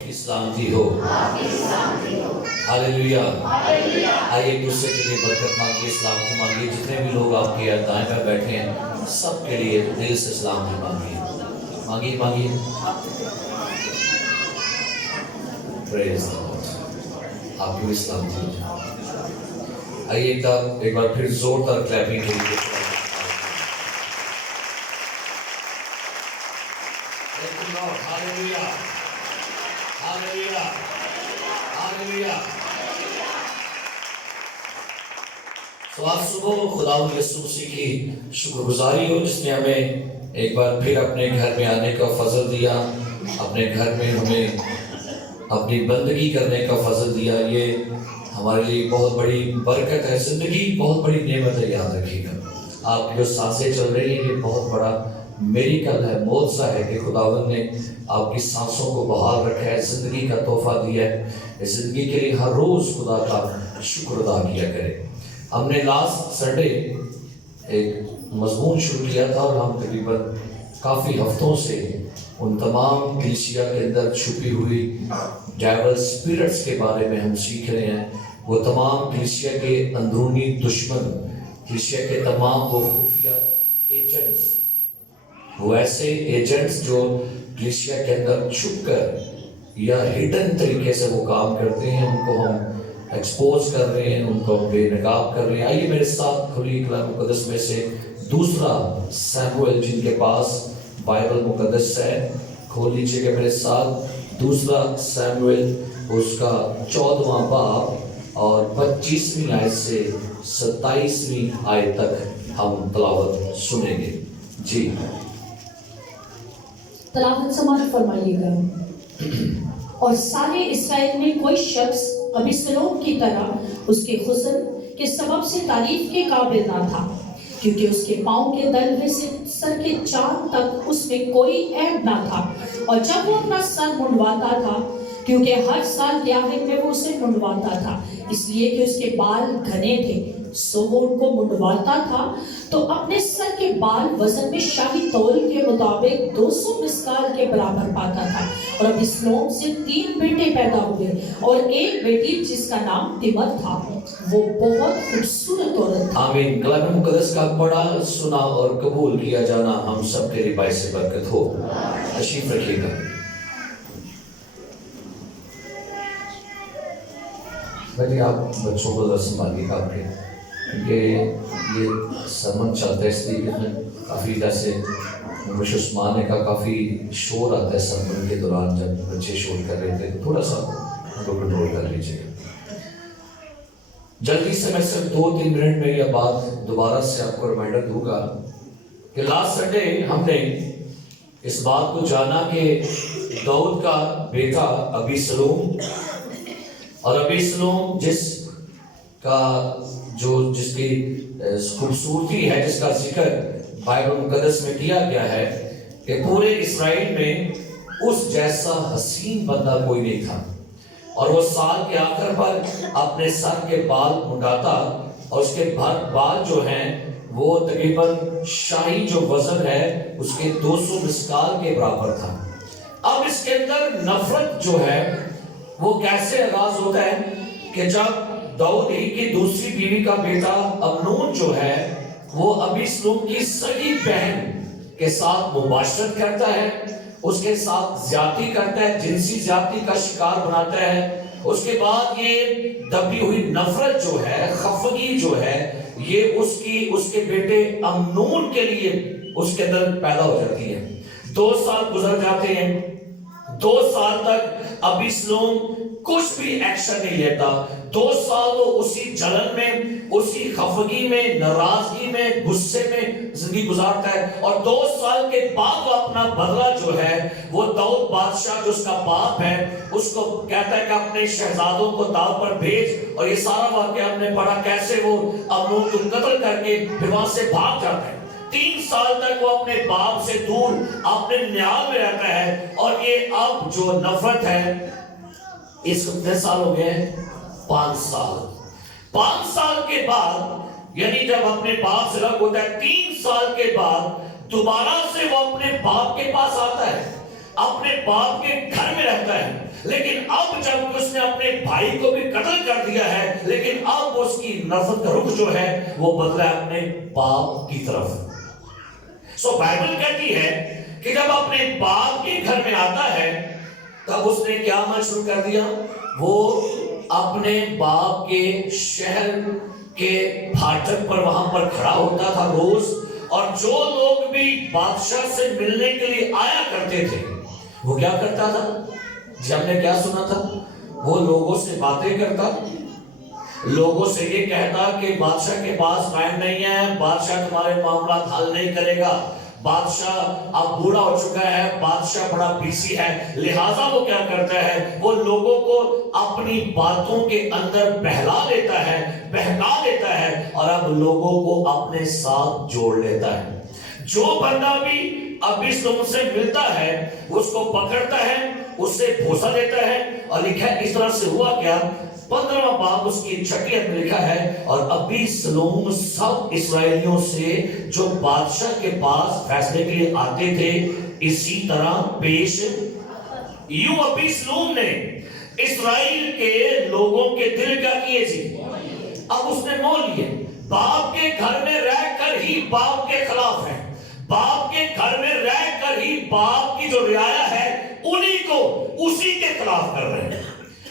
کی سلامتی ہو، ہاللیلویا۔ آئیے ایک دوسرے کے لیے برکت مانگیے، سلامتی مانگیے۔ جتنے بھی لوگ آپ کے دائیں میں بیٹھے ہیں سب کے لیے دل سے سلامتی مانگیے، مانگیے۔ پریز دی لارڈ، آپ کی بھی سلامتی ہو جائے۔ آئیے ایک بار پھر زوردار کلیپنگ کے لیے تو آج صبح خداوند یسوع مسیح کی شکر گزاری ہو جس نے ہمیں ایک بار پھر اپنے گھر میں آنے کا فضل دیا، اپنے گھر میں ہمیں اپنی بندگی کرنے کا فضل دیا۔ یہ ہمارے لیے بہت بڑی برکت ہے، زندگی بہت بڑی نعمت ہے۔ یاد رکھیے گا آپ کی جو سانسیں چل رہی ہیں یہ بہت بڑا میریکل ہے، معجزہ ہے کہ خداوند نے آپ کی سانسوں کو بحال رکھا ہے، زندگی کا تحفہ دیا ہے۔ اس زندگی کے لیے ہر روز خدا کا شکر ادا کیا کرے۔ ہم نے لاسٹ سنڈے ایک مضمون شروع کیا تھا اور ہم تقریباً کافی ہفتوں سے ان تمام کلیسیا کے اندر چھپی ہوئی ڈیول اسپرٹس کے بارے میں ہم سیکھ رہے ہیں۔ وہ تمام کلیسیا کے اندرونی دشمن، کلیسیا کے تمام وہ خفیہ ایجنٹس، وہ ایسے ایجنٹس جو کلیسیا کے اندر چھپ کر یا ہڈن طریقے سے وہ کام کرتے ہیں، ان کو ہم ایکسپوز کر رہے ہیں، ان کو ہم بے نقاب کر رہے ہیں۔ آئیے میرے ساتھ کھلی کلام مقدس میں سے دوسرا سیموئیل، جن کے پاس بائبل مقدس ہے، کھول لیجیے گا میرے ساتھ دوسرا سیموئیل، اس کا 14واں باب اور 25ویں آیت سے 27ویں آیت تک ہم تلاوت سنیں گے۔ جی تلاوت سماعت فرمائیے گا۔ اور سارے اسرائیل میں کوئی شخص ابیسلوم کی طرح اس کے حسن کے سبب سے تعریف کے قابل نہ تھا، کیونکہ اس کے پاؤں کے دلوے سے سر کے چاند تک اس میں کوئی عیب نہ تھا۔ اور جب وہ اپنا سر منڈواتا تھا، کیونکہ ہر سال کے آخر میں وہ اسے منڈواتا تھا، اس لیے کہ اس کے بال گھنے تھے، سو وہ ان کو منڈواتا تھا تو اپنے سر کے بال وزن میں شاہی تول کے مطابق 200 مسکال کے برابر پاتا تھا۔ اور ابیسلوم سے 3 بیٹے پیدا ہوئے اور ایک بیٹی جس کا نام تمر تھا، وہ بہت خوبصورت عورت تھی۔ آمین۔ کلام مقدس کا پڑھا، سنا اور قبول کیا جانا ہم سب کے لیے باعث برکت ہو۔ تشریف رکھیے گا۔ بھائی آپ بچوں کو ذرا سنبھالیے گا آپ کے، کیونکہ یہ سرمن چلتا ہے، اس لیے کہ کافی جیسے مش عثمان نے کہا کافی شور آتا ہے سرمن کے دوران، جب بچے شور کر رہے تھے، تھوڑا سا ان کو کنٹرول کر لیجیے۔ جلدی سے میں صرف 2-3 منٹ میں یہ بات دوبارہ سے آپ کو ریمائنڈر دوں گا کہ لاسٹ سنڈے ہم نے اس بات کو جانا کہ داؤد کا بیٹا ابیسلوم، اور ابیسلوم جس کی خوبصورتی ہے، جس کا ذکر بائبل مقدس میں کیا گیا ہے کہ پورے اسرائیل میں اس جیسا حسین بندہ کوئی نہیں تھا، اور وہ سال کے آخر پر اپنے سر کے بال منڈاتا، اور اس کے بال جو ہیں وہ تقریباً شاہی جو وزن ہے اس کے 200 مسکال کے برابر تھا۔ اب اس کے اندر نفرت جو ہے وہ کیسے آغاز ہوتا ہے کہ جب داؤد ہی کی دوسری بیوی کا بیٹا امنون جو ہے وہ ابیسلوم کی سگی بہن کے ساتھ مباشرت کرتا ہے، اس کے ساتھ زیادتی کرتا ہے، جنسی زیادتی کا شکار بناتا ہے۔ اس کے بعد یہ دبی ہوئی نفرت جو ہے، خفگی جو ہے، یہ اس کے بیٹے امنون کے لیے اس کے اندر پیدا ہو جاتی ہے۔ 2 سال گزر جاتے ہیں، 2 سال تک ابیسلوم کچھ بھی ایکشن نہیں لیتا۔ 2 سال وہ اسی جلن میں، اسی خفگی میں، ناراضگی میں، غصے میں زندگی گزارتا ہے، اور 2 سال کے بعد وہ اپنا بدلہ جو ہے وہ داؤد بادشاہ جو اس کا باپ ہے اس کو کہتا ہے کہ اپنے شہزادوں کو داؤد پر بھیج، اور یہ سارا واقعہ ہم نے پڑھا کیسے وہ امنون کو قتل کر کے پھر وہاں سے بھاگ جاتا ہے۔ 3 سال تک وہ اپنے باپ سے دور اپنے نیال میں رہتا ہے، اور یہ اب جو نفرت ہے اس کو کتنے سال ہو گئے ہیں؟ 5 سال۔ 5 سال کے بعد، یعنی جب اپنے باپ سے الگ ہوتا ہے 3 سال کے بعد دوبارہ سے وہ اپنے باپ کے پاس آتا ہے، اپنے باپ کے گھر میں رہتا ہے، لیکن اب جب اس نے اپنے بھائی کو بھی قتل کر دیا ہے، لیکن اب اس کی نفرت کا رخ جو ہے وہ بدلا ہے اپنے باپ کی طرف۔ سو بائبل کہتی ہے کہ جب اپنے باپ کے گھر میں آتا ہے تب اس نے کیا عمل شروع کر دیا؟ وہ اپنے باپ کے شہر کے پھاٹک پر وہاں پر کھڑا ہوتا تھا روز، اور جو لوگ بھی بادشاہ سے ملنے کے لیے آیا کرتے تھے وہ کیا کرتا تھا؟ جی ہم نے کیا سنا تھا؟ وہ لوگوں سے باتیں کرتا، لوگوں سے یہ کہتا کہ بادشاہ کے پاس ٹائم نہیں ہے، بادشاہ تمہارے معاملات حل نہیں کرے گا، بادشاہ اب بوڑھا ہو چکا ہے، بادشاہ بڑا بیسی ہے۔ لہٰذا وہ کیا کرتا ہے؟ وہ لوگوں کو اپنی باتوں کے اندر بہلا دیتا ہے، بہکا دیتا ہے، اور اب لوگوں کو اپنے ساتھ جوڑ لیتا ہے۔ جو بندہ بھی ابیسلوم سے ملتا ہے اس کو پکڑتا ہے، اس سے بھوسا دیتا ہے، اور لکھا ہے اس طرح سے ہوا کیا؟ 15واں باب اس کی 6 آیت میں لکھا ہے، اور ابیسلوم سب اسرائیلیوں سے جو بادشاہ کے پاس فیصلے کے لیے آتے تھے اسی طرح پیش۔ یوں ابیسلوم نے اسرائیل کے لوگوں کے دل کیا کیے جی؟ اب اس نے مول لیے، باپ کے گھر میں رہ کر ہی باپ کے خلاف ہے، باپ کے گھر میں رہ کر ہی باپ کی جو رعایا ہے انہی کو اسی کے خلاف کر رہے ہیں۔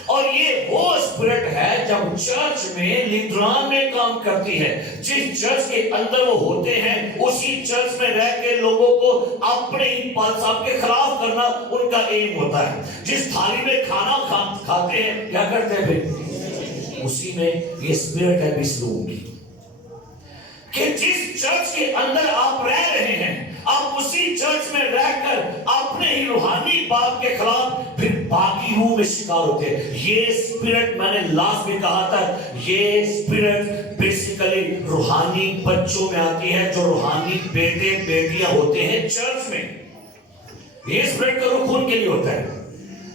اور یہ وہ اسپرٹ ہے جب چرچ میں لیڈران میں کام کرتی ہے، جس چرچ کے اندر وہ ہوتے ہیں اسی چرچ میں رہ کے لوگوں کو اپنے ہی پال صاحب کے خلاف کرنا ان کا ایم ہوتا ہے۔ جس تھالی میں کھانا کھاتے ہیں کیا کرتے ہیں پھر؟ اسی میں یہ اسپرٹ ہے ابیسلوم کی، کہ جس چرچ کے اندر آپ رہ رہے ہیں آپ اسی چرچ میں رہ کر اپنے ہی روحانی باپ کے خلاف پھر باقی روح میں شکار ہوتے ہیں۔ یہ اسپرٹ میں نے لاسٹ میں کہا تھا، یہ اسپرٹ بیسیکلی روحانی بچوں میں آتی ہے جو روحانی بیٹے بیٹیاں ہوتے ہیں چرچ میں۔ یہ اسپرٹ کا رخ ان کے لیے ہوتا ہے۔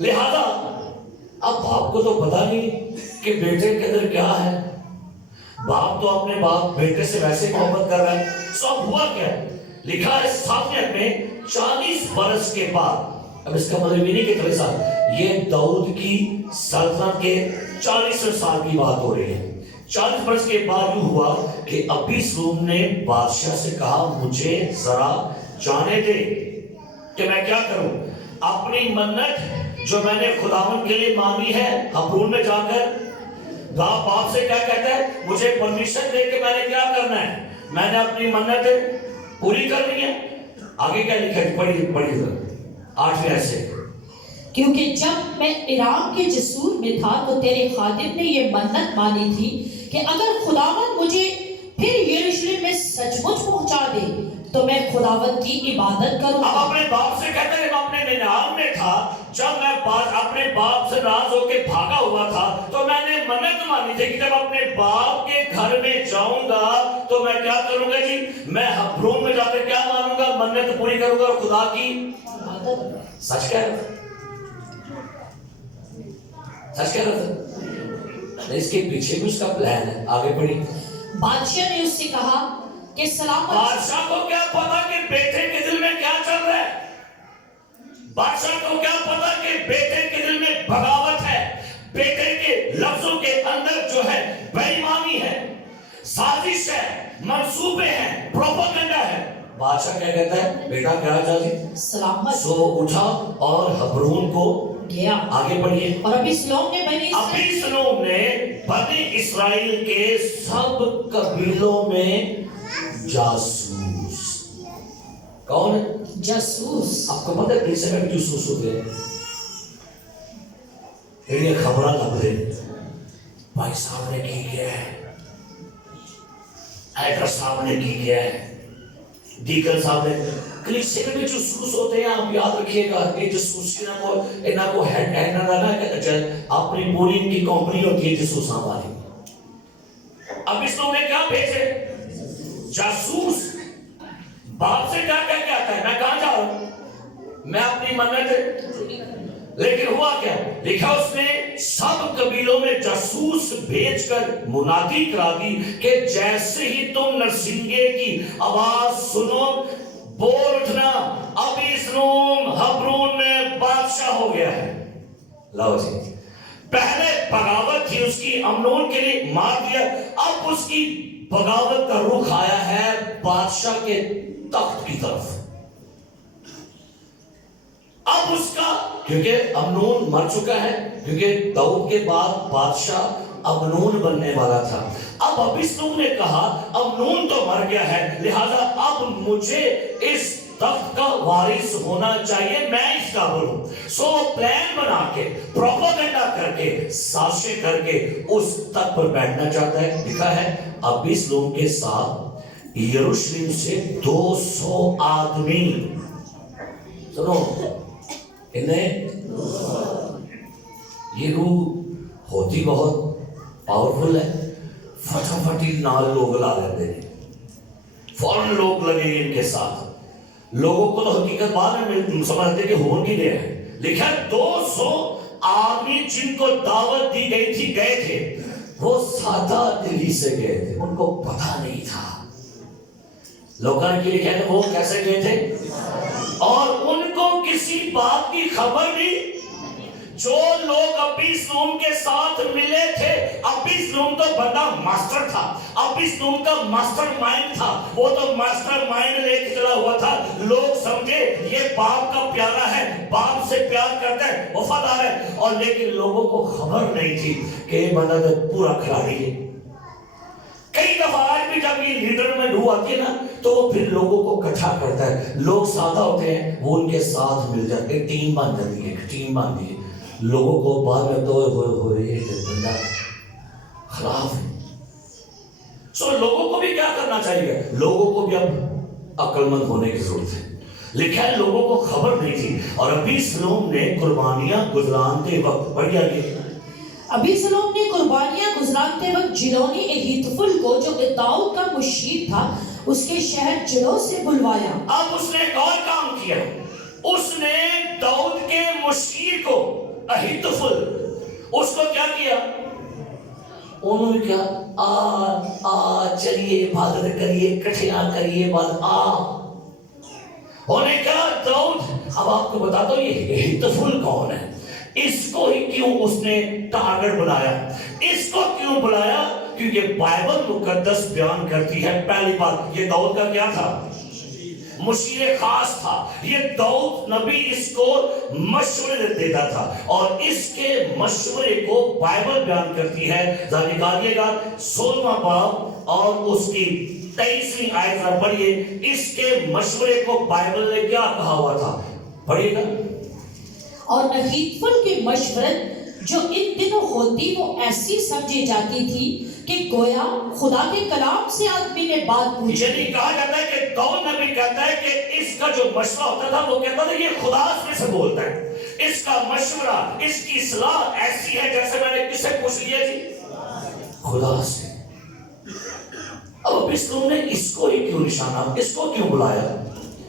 لہذا اب باپ کو تو پتا نہیں کہ بیٹے کے اندر کیا ہے، باپ تو اپنے باپ بیٹے سے ویسے محبت کر رہا ہے۔ سو اب ہوا کیا؟ لکھا ہے 7 میں 40 برس کے بعد، اب اس کا مطلب یہ نہیں کہ تھوڑے سال، یہ داؤد کی سلطنت کے 40 سال کی بات ہو رہی ہے۔ 40 برس کے بعد یوں ہوا کہ ابیسلوم نے بادشاہ سے کہا مجھے ذرا جانے دے کہ میں کیا کروں، اپنی منت جو میں نے خداوند کے لیے مانگی ہے حبرون میں جا کر باپ سے کیا کہتا ہے؟ مجھے پرمیشن دے کہ میں نے کیا کرنا ہے، میں نے اپنی منت پوری کرنی ہے۔ آگے کیا لکھا ہے؟ پڑھی 8ویں آیت سے، کیونکہ جب میں عراق کے جسور میں تھا تو تیرے خادم نے یہ منت مانی تھی کہ اگر خداوند مجھے پھر یروشلم میں سچ مچ پہنچا دے تو میں خداوند کی عبادت کروں۔ اب اپنے باپ سے کہتے ہیں، میں اپنے نینال میں تھا، جب میں اپنے باپ سے ناراض ہو کے بھاگا ہوا تھا تو میں نے منت مانی تھی کہ جب اپنے باپ کے گھر میں جاؤں گا تو میں کیا کروں گا جی؟ میں حبرون میں جا کے کیا مانوں گا؟ منت پوری کروں گا اور خدا کی عبادت۔ سچ کہہ رہا تھا، سچ کہہ رہا تھا۔ اس کے پیچھے بھی اس کا پلان ہے، آگے پڑھی۔ بادشاہ نے اس سے کہا کہ سلامت۔ بادشاہ کو کیا پتا کہ بیٹے کے دل میں کیا چل رہا ہے؟ بادشاہ کو کیا پتا کہ بیٹے کے دل میں بغاوت ہے، بیٹے کے لفظوں کے اندر جو ہے بے ایمانی ہے، سازش ہے، منصوبے ہیں، پروپیگنڈا ہے۔ بادشاہ کیا کہتا ہے؟ بیٹا کیا جی؟ سلامت۔ سو اٹھا اور حبرون کو گیا۔ آگے پڑھیے۔ اور ابیسلوم نے بنی اسرائیل کے سب قبیلوں میں جاسوس، کون ہے؟ جاسوس۔ آپ کو پتہ ہے کلیسیا میں بھی جاسوس ہوتے ہیں، یہ خبریں لگ رہے بھائی صاحب نے کی گیا ہے، ایڈر صاحب نے کی گیا ہے، دیگر صاحب نے۔ کلیسیا میں بھی جاسوس ہوتے ہیں، آپ یاد رکھیے گا کہ جاسوس انہاں کو ہیڈ نہ اپنی پوری ان کی کمپنی ہوتی ہے جاسوساں والی۔ اب اس لوگ نے کیا بھیجے؟ جاسوس۔ باپ سے کیا کہہ کے آتا ہے؟ میں کہاں جا رہا ہوں؟ میں اپنی منت۔ لیکن ہوا کیا؟ لکھا اس نے سب قبیلوں میں جاسوس بھیج کر منادی کرا دی کہ جیسے ہی تم نرسنگے کی آواز سنو بول اٹھنا، ابیسلوم حبرون میں بادشاہ ہو گیا ہے۔ لو جی پہلے بغاوت تھی اس کی، امنون کے لیے مار دیا، اب اس کی بغاوت کا رخ آیا ہے بادشاہ کے تخت کی طرف۔ اب اس کا، کیونکہ امنون مر چکا ہے، کیونکہ داؤد کے بعد بادشاہ امنون بننے والا تھا، اب ابیسلوم نے کہا امنون تو مر گیا ہے، لہذا اب مجھے اس تخت کا وارث ہونا چاہیے، میں اس کا بنوں۔ سو پلان بنا کے، پروپیگنڈا کر کے، سازشیں کر کے اس تخت پر بیٹھنا چاہتا ہے۔ لکھا ہے ابیسلوم کے ساتھ یروشلم سے 200 آدمی، سنو انہیں، یہ روح ہوتی بہت پاورفل ہے، فٹافٹی نال لوگ لا لیتے ہیں، فوراً لوگ لگے ان کے ساتھ۔ لوگوں کو تو حقیقت بعد میں سمجھتے کہ ہو نہیں رہا ہے، لکھا 200 آدمی جن کو دعوت دی گئی تھی گئے تھے، وہ سادہ دلی سے گئے تھے، ان کو پتہ نہیں تھا لوگوں کے لیے کہتے وہ کیسے گئے تھے، اور ان کو کسی بات کی خبر نہیں۔ جو لوگ ابیسلوم کے ساتھ ملے تھے، ابیسلوم تو بندہ ماسٹر تھا، ابیسلوم کا ماسٹر مائنڈ تھا، وہ تو ماسٹر مائنڈ لے کے چلا ہوا تھا، لوگ سمجھے یہ باپ کا پیارا ہے، باپ سے پیار کرتا ہے، وفادار ہے، اور لیکن لوگوں کو خبر نہیں تھی کہ یہ بندہ تو پورا کھلاڑی ہے۔ کئی دفعہ آج بھی جب یہ لیڈر میں ڈھو آتی ہے نا تو وہ پھر لوگوں کو اکٹھا کرتا ہے، لوگ سادہ ہوتے ہیں وہ ان کے ساتھ مل جاتے ہیں، ٹیم بن جاتی ہے، ٹیم بنتی ہے، لوگوں کو بعد میں تو ہوئے بندہ خلاف ہے۔ سو لوگوں کو بھی کیا کرنا چاہیے، لوگوں کو بھی اب عقل مند ہونے کی ضرورت ہے۔ لکھا ہے لوگوں کو خبر نہیں تھی، اور ابیسلوم نے قربانیاں گزرانتے وقت پڑھ گیا کہ ابیسلوم نے قربانیاں گزرانتے وقت جلونی اہیتوفل کو جو داؤد کا مشیر تھا اس کے شہر جلو سے بلوایا۔ اب اس نے ایک اور کام کیا، اس نے داؤد کے مشیر کو اہیتوفل، اس کو کیا کیا، انہوں نے کیا چلیے عبادت کریے، کٹھیاں کریے ہونے کیا داؤد، اب آپ کو بتا دو یہ اہیتوفل کون ہے، اس کو ہی کیوں اس نے ٹارگٹ بنایا، اس کو کیوں بنایا، کیونکہ بائبل مقدس بیان کرتی ہے، پہلی بات یہ داؤد کا کیا تھا، مشیر خاص تھا، یہ داؤد نبی اس کو مشورے دیتا تھا، اور اس کے مشورے کو بائبل بیان کرتی ہے۔ ذرا نکالیے گا 16واں باب اور اس کی 23ویں آیت ذرا پڑھیے، اس کے مشورے کو بائبل نے کیا کہا ہوا تھا، پڑھیے گا۔ اور اہیتوفل کی مشورت جو ان دنوں ہوتی وہ ایسی سمجھی جاتی تھی کہ گویا خدا کے کلام سے آدمی نے بات پوچھی۔ یعنی کہا جاتا ہے کہ داؤد نبی کہتا ہے کہ اس کا جو مشورہ ہوتا تھا وہ کہتا تھا یہ خدا میں سے بولتا ہے، اس کا مشورہ، اس کی صلاح ایسی ہے جیسے میں نے کس سے پوچھ لیا جی، خدا سے۔ اب ابیسلوم نے اس کو ہی کیوں نشانہ، اس کو کیوں بلایا،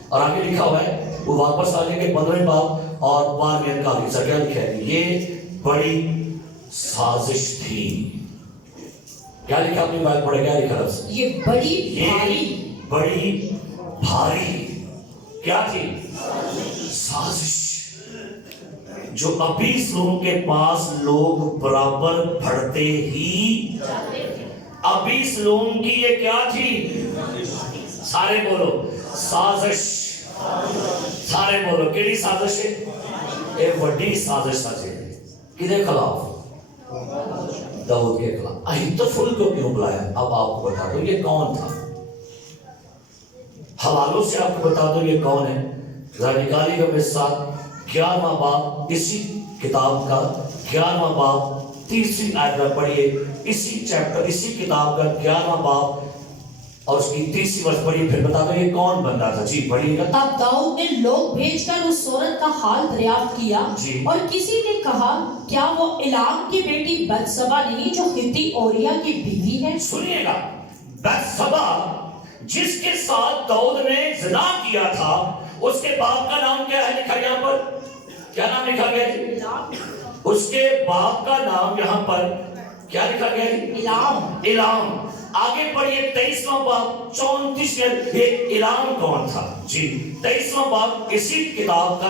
اور آگے لکھا ہوا ہے وہ واپس آنے کے 15ویں باب اور 12ویں کا کیا لکھا ہے، یہ بڑی سازش تھی۔ کیا لکھا اپنی بات پڑھے، کیا لکھا ہے، یہ بڑی بھاری کیا تھی، سازش، جو ابیسلوم کے پاس لوگ برابر بڑھتے ہی، ابیسلوم کی یہ کیا تھی، سارے بولو سازش، سارے بولو کیڑی سازش ہے، ایک بڑی سازش سازش ہے، کدے خلاف، داؤد کے خلاف۔ اہیتوفل کو کیوں بلایا، اب آپ کو بتا دو یہ کون تھا، حوالوں سے آپ کو بتا دو یہ کون ہے، ذرا نکالی گا میرے ساتھ 11واں باب، اسی کتاب کا 11واں باب 3 آیت میں پڑھیے، اسی چیپٹر، اسی کتاب کا 11واں باب اور اس کی 30 ورس پڑھیے، پھر بتا دو یہ کون بندہ تھا، جی پڑھیے گا۔ تب داؤد نے لوگ بھیج کر اس عورت کا حال دریافت کیا، اور کسی نے کہا کیا وہ ایلام کی بیٹی بتسبا نہیں جو ہتی اوریا کی بیوی ہے؟ سنیے گا، بتسبا جس کے ساتھ داؤد نے زنا کیا تھا، اس کے باپ کا نام کیا ہے لکھا یہاں پر، کیا نام لکھا گیا ہے، اس کے باپ کا نام یہاں پر کیا لکھا گیا ہے، ایلام۔ آگے پڑھئے 23واں باب 34 میں، یہ ایلام کون تھا جی، 23واں باب اسی کتاب کا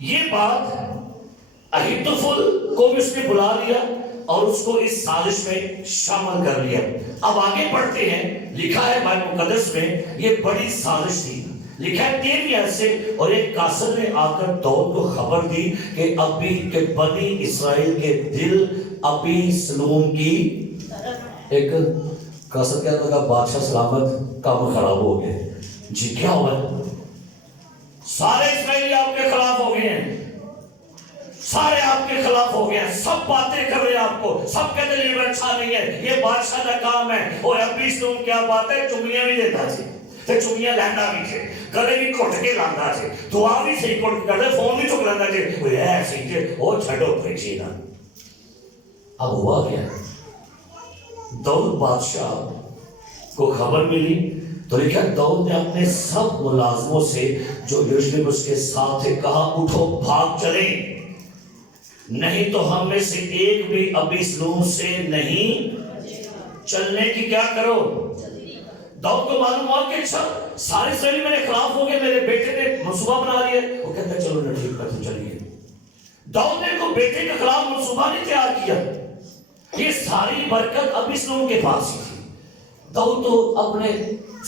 یہ بات اہیتوفل کو بھی اس نے بلا لیا اور اس کو اس سازش میں شامل کر لیا. اب آگے پڑھتے ہیں. لکھا ہے بائبل مقدس میں یہ بڑی سازش تھی. لکھا ہے 13 آیت سے اور ایک کاسر نے آ کر داؤد کو خبر دی کہ ابھی کے بنی اسرائیل کے دل ابھی سلوم کی ایک کاسر کیا تھا بادشاہ سلامت کام خراب ہو گئے. جی کیا ہوا؟ سارے اسرائیلی آپ کے خلاف ہو گئے ہیں, سارے آپ کے خلاف ہو گئے ہیں, سب باتیں کر رہے ہیں آپ کو, سب کہتے ہیں لیڈر اچھا نہیں ہے, یہ بادشاہ کا کام ہے. اور ابھی سلوم کیا بات ہے, چمیاں بھی دیتا تھی, تے چمیاں لیندا بھی تھے, گلے بھی کٹ کے لاندا تھے, دعا بھی صحیح کٹ کر دے, فون بھی چک لیندا تھے. وہ ایسے ہی تھے, وہ چھڈو پھیچی نا. اب ہوا کیا؟ داؤد بادشاہ کو خبر ملی تو لکھا داؤد نے اپنے سب ملازموں سے جو یروشلم اس کے ساتھ تھے کہا اٹھو بھاگ چلے, نہیں تو ہم میں سے ایک بھی ابیسلوم سے نہیں چلنے کی کیا کرو. داؤد کو معلوم ہوا کہ اچھا سارے اسرائیلی میرے خلاف ہو گئے, میرے بیٹے نے منصوبہ بنا لیا. وہ کہتا ہے چلو نہ ٹھیک کر تم چلیے. داؤد نے کو بیٹے کے خلاف منصوبہ نہیں تیار کیا, یہ ساری برکت ابیسلوم کے پاس ہی تھی. داؤد تو اپنے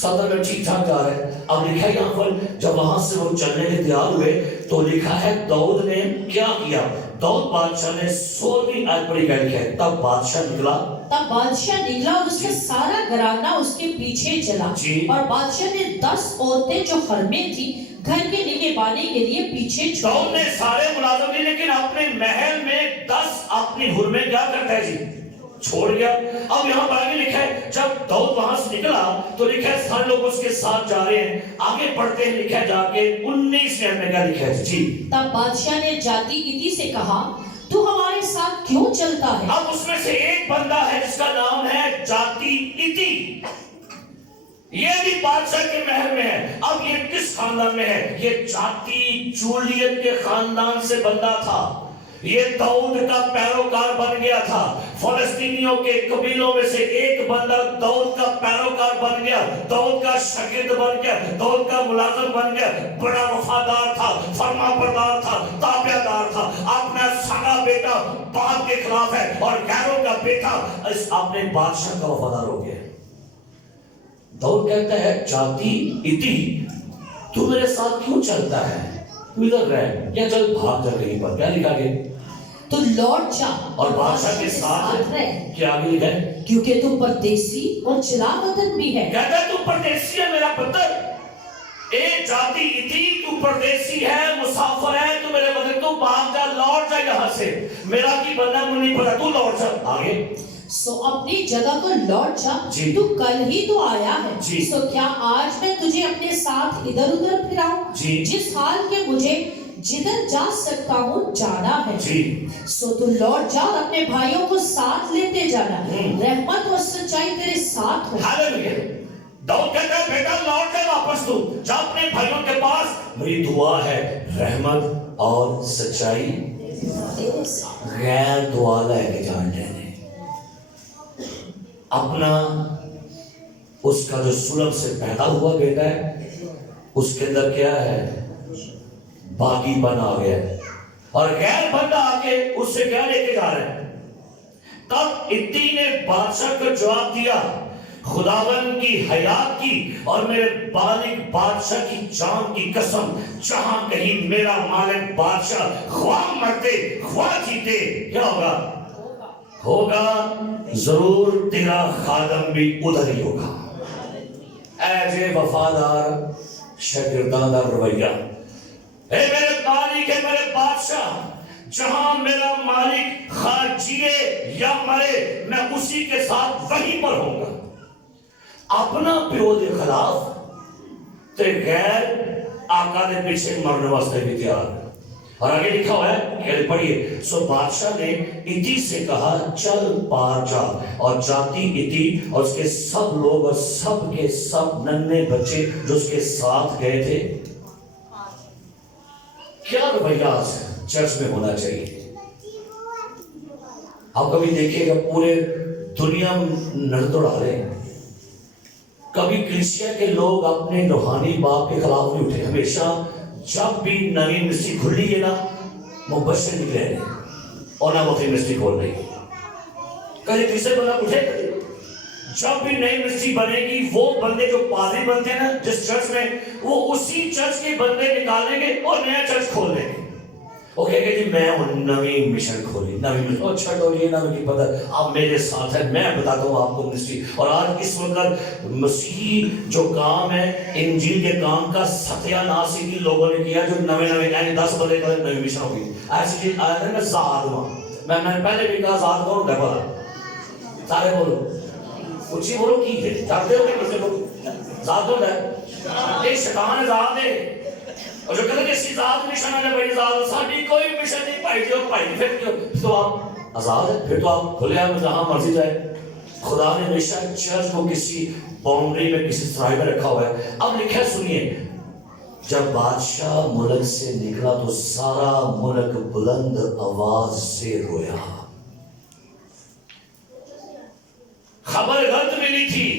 صدر میں ٹھیک ٹھاک جا رہے ہیں. اب لکھا ہے یہاں پر جب وہاں سے وہ چلنے کے تیار ہوئے تو لکھا ہے داؤد نے کیا کیا. داؤد بادشاہ نے 16ویں آیت پڑھی گئی ہے, تب بادشاہ نکلا اور اس کا سارا گھرانہ اس کے پیچھے چلا. اور بادشاہ نے 10 عورتیں جو خرمیں تھی گھر کے نگہبانی کے لیے پیچھے چھوڑ. داؤد نے سارے ملازم لی لیکن اپنے محل میں 10 اپنی حرمیں کیا کرتا ہے جی چھوڑ گیا. اب یہاں پر آگے لکھا ہے جب داؤد وہاں سے نکلا تو لکھا ہے سارے لوگ اس کے ساتھ جا رہے ہیں. آگے پڑھتے ہیں, لکھا ہے جا کے 19 میں کیا لکھا ہے جی. تب بادشاہ نے جاتی اتی سے کہا تو ہمارے ساتھ کیوں چلتا ہے. اب اس میں سے ایک بندہ ہے جس کا نام ہے جاتی اتی, یہ بھی بادشاہ کے محل میں ہے. اب یہ کس خاندان میں ہے؟ یہ جاتی جولیت کے خاندان سے بندہ تھا. یہ داؤد کا پیروکار بن گیا تھا. فلسطینیوں کے قبیلوں میں سے ایک بندہ داؤد کا پیروکار بن گیا, داؤد کا شاگرد بن گیا, داؤد کا ملازم بن گیا. بڑا وفادار تھا, فرما بردار تھا, تابع دار تھا. اپنا سگا بیٹا باپ کے خلاف ہے اور غیروں کا بیٹا اپنے بادشاہ کا وفادار ہو گیا. داؤد کہتا ہے جاتی اتی تو میرے ساتھ کیوں چلتا ہے, تو ادھر رہ یا چل بھاگ جا کہیں پر. کیا لکھا گیا؟ تو لوٹ جا اور بادشاہ کے ساتھ رہ. کیا آگے لکھا ہے؟ کیونکہ تو پردیسی اور چلا وطن بھی ہے. کہتا ہے تو پردیسی ہے میرا پتر, اے جاتی اتی تو پردیسی ہے, مسافر ہے, تو میرے وطن تو بھاگ جا, لوٹ جا یہاں سے. میرا کی بننا مجھے نہیں پتا, تو لوٹ جا. آگے سو اپنی جگہ کو لوٹ جا, جی. تو کل ہی تو آیا ہے جی. سو کیا آج میں تجھے اپنے ساتھ ادھر ادھر پھراؤں جی. جس حال کے مجھے جدھر جا سکتا ہوں جانا ہے. جی. سو تو لوٹ جا اور اپنے بھائیوں کو ساتھ لیتے جانا, رحمت اور سچائی تیرے ساتھ ہو. ہاللیلویا. داؤد کہتا ہے بیٹا لوٹ جا واپس, تو جا اپنے بھائیوں کے پاس, میری دعا ہے رحمت اور سچائی غیر دعا لے کے جان رہے. اپنا اس کا جو سلب سے پیدا ہوا بیٹا ہے اس کے اندر کیا ہے, باغی بنا گیا, اور غیر بندہ آگے اس سے کیا لے کے جا رہے ہیں. تب اتی نے بادشاہ کو جواب دیا, خداوند کی حیات کی اور میرے بالغ بادشاہ کی جان کی قسم, جہاں کہیں میرا مالک بادشاہ خواہ مرتے خواہ جیتے کیا ہوگا ضرور تیرا خادم بھی ادھر ہی ہوگا. ایسے وفادار شاگردان کا رویہ. اے میرے مالک ہے میرے بادشاہ, جہاں میرا مالک خواہ جیے یا مرے میں اسی کے ساتھ وہیں پر ہوں گا. اپنا پیو دے خلاف تے غیر آقا دے پیچھے مرنے واسطے بھی تیار. اور آگے لکھا ہوا ہے کہ پڑھیے, سو بادشاہ نے اتی سے کہا چل پار جا, اور جاتی اتی اور اس کے سب لوگ اور سب کے سب ننھے بچے جو اس کے ساتھ گئے تھے. کیا رویہ چرچ میں ہونا چاہیے. آپ کبھی دیکھیے گا پورے دنیا نظر دوڑا رہے ہیں, کبھی کلیسیا کے لوگ اپنے روحانی باپ کے خلاف نہیں اٹھے, ہمیشہ جب بھی نئی یونیورسٹی کھلی ہے نا مبشر نکلے ہیں اور نہ وہ یونیورسٹی کھول رہی ہے. کہیں کسے بندہ اٹھے جب بھی نئی یونیورسٹی بنے گی وہ بندے جو پادری بنتے ہیں نا جس چرچ میں وہ اسی چرچ کے بندے نکالیں گے اور نیا چرچ کھول دیں گے. وہ کہے گے جی میں نئی مشن کھولی نئی مشن اور چھٹو یہ نہ مجھے پتہ آپ میرے ساتھ ہیں میں بتاتا ہوں آپ کو منسٹری. اور آج اس وقت مسیحی جو کام ہے انجیل کے کام کا ستیہ ناش کی لوگوں نے کیا جو نوے یعنی 10 بندے کا نئی مشن ہوگی. ایسی چیز آیا میں زاد ہوں میں پہلے بھی کہا زاد کون ہے بولا سارے بولو کچھ ہی بولو کی ہے جانتے ہو کہ کسے بولو زاد کون ہے یہ شیطان زاد ہے. اور جو کہتے ہیں اسی ذات مشن ہے بڑی ذات ساڈی کوئی مشن نہیں پائی جو پائی پھر کیوں تو آپ آزاد ہیں پھر تو آپ کھلے ہیں جہاں مرضی جائے. خدا نے ہمیشہ چرچ کو کسی باؤنڈری میں کسی سرائے میں رکھا ہوا ہے. اب لکھا سنیے جب بادشاہ ملک سے نکلا تو سارا ملک بلند آواز سے رویا. خبر غلط ملی تھی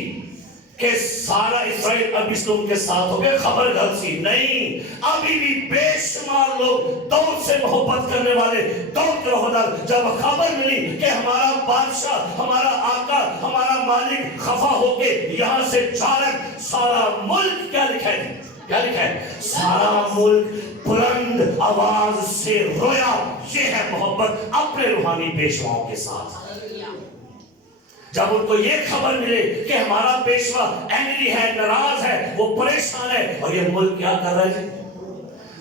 کہ سارا اسرائیل اب اس لوگ کے ساتھ ہو گئے. خبر غلط سی نہیں ابھی بھی بے شمار لوگ داؤد سے محبت کرنے والے داؤد کے وفادار جب خبر ملی کہ ہمارا بادشاہ ہمارا آقا ہمارا مالک خفا ہو کے یہاں سے چارک سارا ملک کیا لکھا ہے سارا ملک بلند آواز سے رویا. یہ ہے محبت اپنے روحانی پیشواؤں کے ساتھ. جب ان کو یہ خبر ملے کہ ہمارا پیشوا اینگری ہے ناراض ہے وہ پریشان ہے اور یہ ملک کیا کر رہے تھے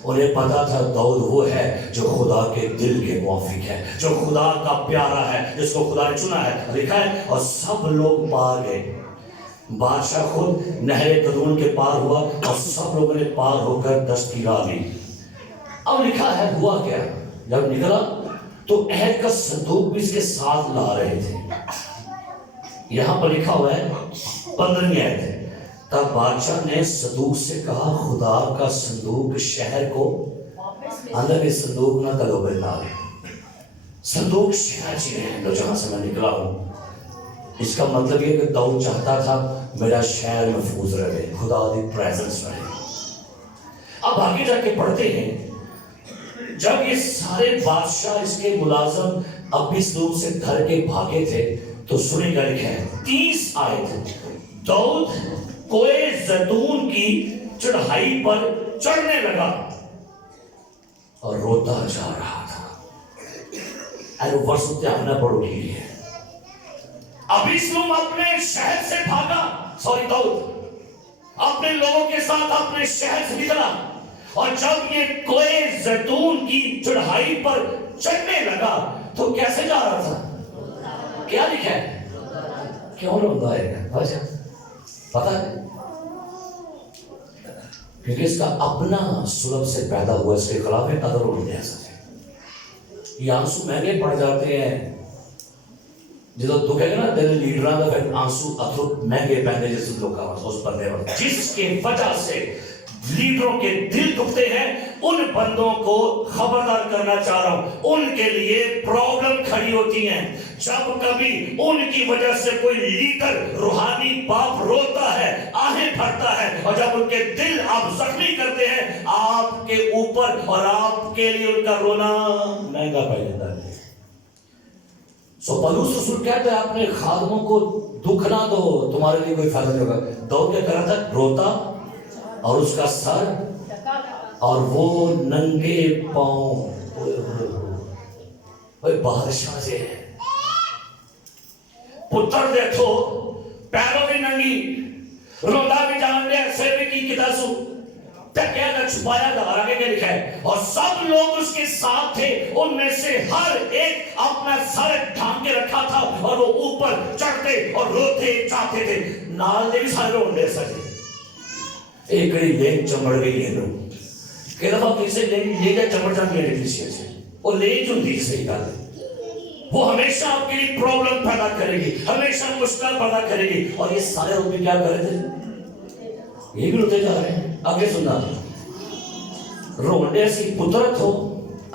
انہیں پتا تھا داؤد وہ ہے جو خدا کے دل کے موافق ہے جو خدا کا پیارا ہے جس کو خدا نے چنا ہے. لکھا ہے اور سب لوگ پار گئے. بادشاہ خود نہر قدرون کے پار ہوا اور سب لوگوں نے پار ہو کر دشت کی راہ لی. اب لکھا ہے ہوا کیا جب نکلا تو عہد کا صندوق بھی اس کے ساتھ لا رہے تھے. یہاں پر لکھا ہوا ہے 15ویں آیت ہے تب بادشاہ نے صندوق سے کہا خدا کا صندوق شہر کو اندر یہ صندوق نہ تلو بلا صندوق شہر چیزیں جہاں سے میں نکلا ہوں. اس کا مطلب یہ کہ داؤد چاہتا تھا میرا شہر محفوظ رہے خدا دی پریزنس رہے. اب آگے جا کے پڑھتے ہیں جب یہ سارے بادشاہ اس کے ملازم اب اس لوگ سے گھر کے بھاگے تھے تو سنیں گا لکھا ہے 30 آیت داؤد کوئے زیتون کی چڑھائی پر چڑھنے لگا اور روتا جا رہا تھا. ایلو ورس اتیانا پڑھو کی ہے ابیسلم اپنے شہر سے بھاگا داؤد اپنے لوگوں کے ساتھ اپنے شہر سے نکلا اور جب یہ کوئے زیتون کی چڑھائی پر چڑھنے لگا تو کیسے جا رہا تھا کیا لکھا ہے کیوں روتا ہے وجہ پتہ ہے کیونکہ اس کا اپنا سلب سے پیدا ہوا اس کے خلاف ہے قدر اور نیازت ہے. یہ آنسو مہنگے پڑ جاتے ہیں جدو تو کہے گا نا دل لیڈران دا پھر آنسو اتھر مہنگے پہنے جیسے لوگ کا اس بندے پر جس کے وجہ سے لیڈروں کے دل دکھتے ہیں ان بندوں کو خبردار کرنا چاہ رہا ہوں ان کے لیے پرابلم کھڑی ہوتی ہیں جب کبھی ان کی وجہ سے کوئی لیڈر روحانی باپ روتا ہے آہیں بھرتا ہے اور جب ان کے دل آپ زخمی کرتے ہیں آپ کے اوپر اور آپ کے لیے ان کا رونا مہنگا پڑ جاتا ہے. سو پولس رسول کہتے ہیں اپنے خادموں کو دکھ نہ دو تمہارے لیے کوئی فائدہ نہیں ہوگا. داؤد کیا کر رہا تھا روتا اور اس کا سر اور وہ ننگے پاؤں بادشاہ سے پتر دیکھو پیروں بھی ننگی رودا بھی جان لے سر بھی کی کتاسو تکیا کا چھپایا تھا آگے کیا لکھا ہے اور سب لوگ اس کے ساتھ تھے ان میں سے ہر ایک اپنا سر ڈھانپ کے رکھا تھا اور وہ اوپر چڑھتے اور روتے چاہتے تھے نال دے بھی سارے روڈ دے سکتے ایک کڑی لے چمڑ گئی ہے لوگ کہ دفعہ کسی لے جا چمڑ جاتی ہے کسی سے اور لے جو دی صحیح کر وہ ہمیشہ آپ کے لیے پرابلم پیدا کرے گی ہمیشہ مشکل پیدا کرے گی. اور یہ سارے لوگ بھی کیا کر رہے تھے یہ بھی روتے جا رہے ہیں. آگے سننا رونے سی پترت ہو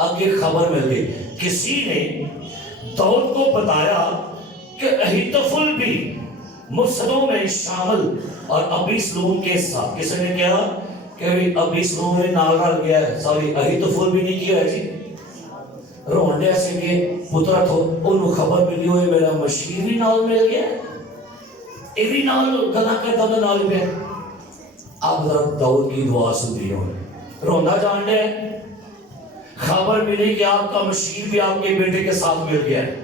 آگے خبر مل گئی کسی نے داؤد کو بتایا کہ اہیتوفل بھی مفسدوں میں شامل اور ابیسلوم کے ساتھ کس نے کیا کہ اب اس روم میں نال رل گیا ہے سوری اہیتوفل بھی نہیں کیا ہے جی رونے سے کہ پترا تو انہوں خبر ملی ہوئے میرا مشیر بھی نال مل گیا یہ بھی نال گنا کرتا میں نال پہ اب حضرت داؤد کی دعا سنی ہو رونا جان رہے ہیں خبر ملی کہ آپ کا مشیر بھی آپ کے بیٹے کے ساتھ مل گیا ہے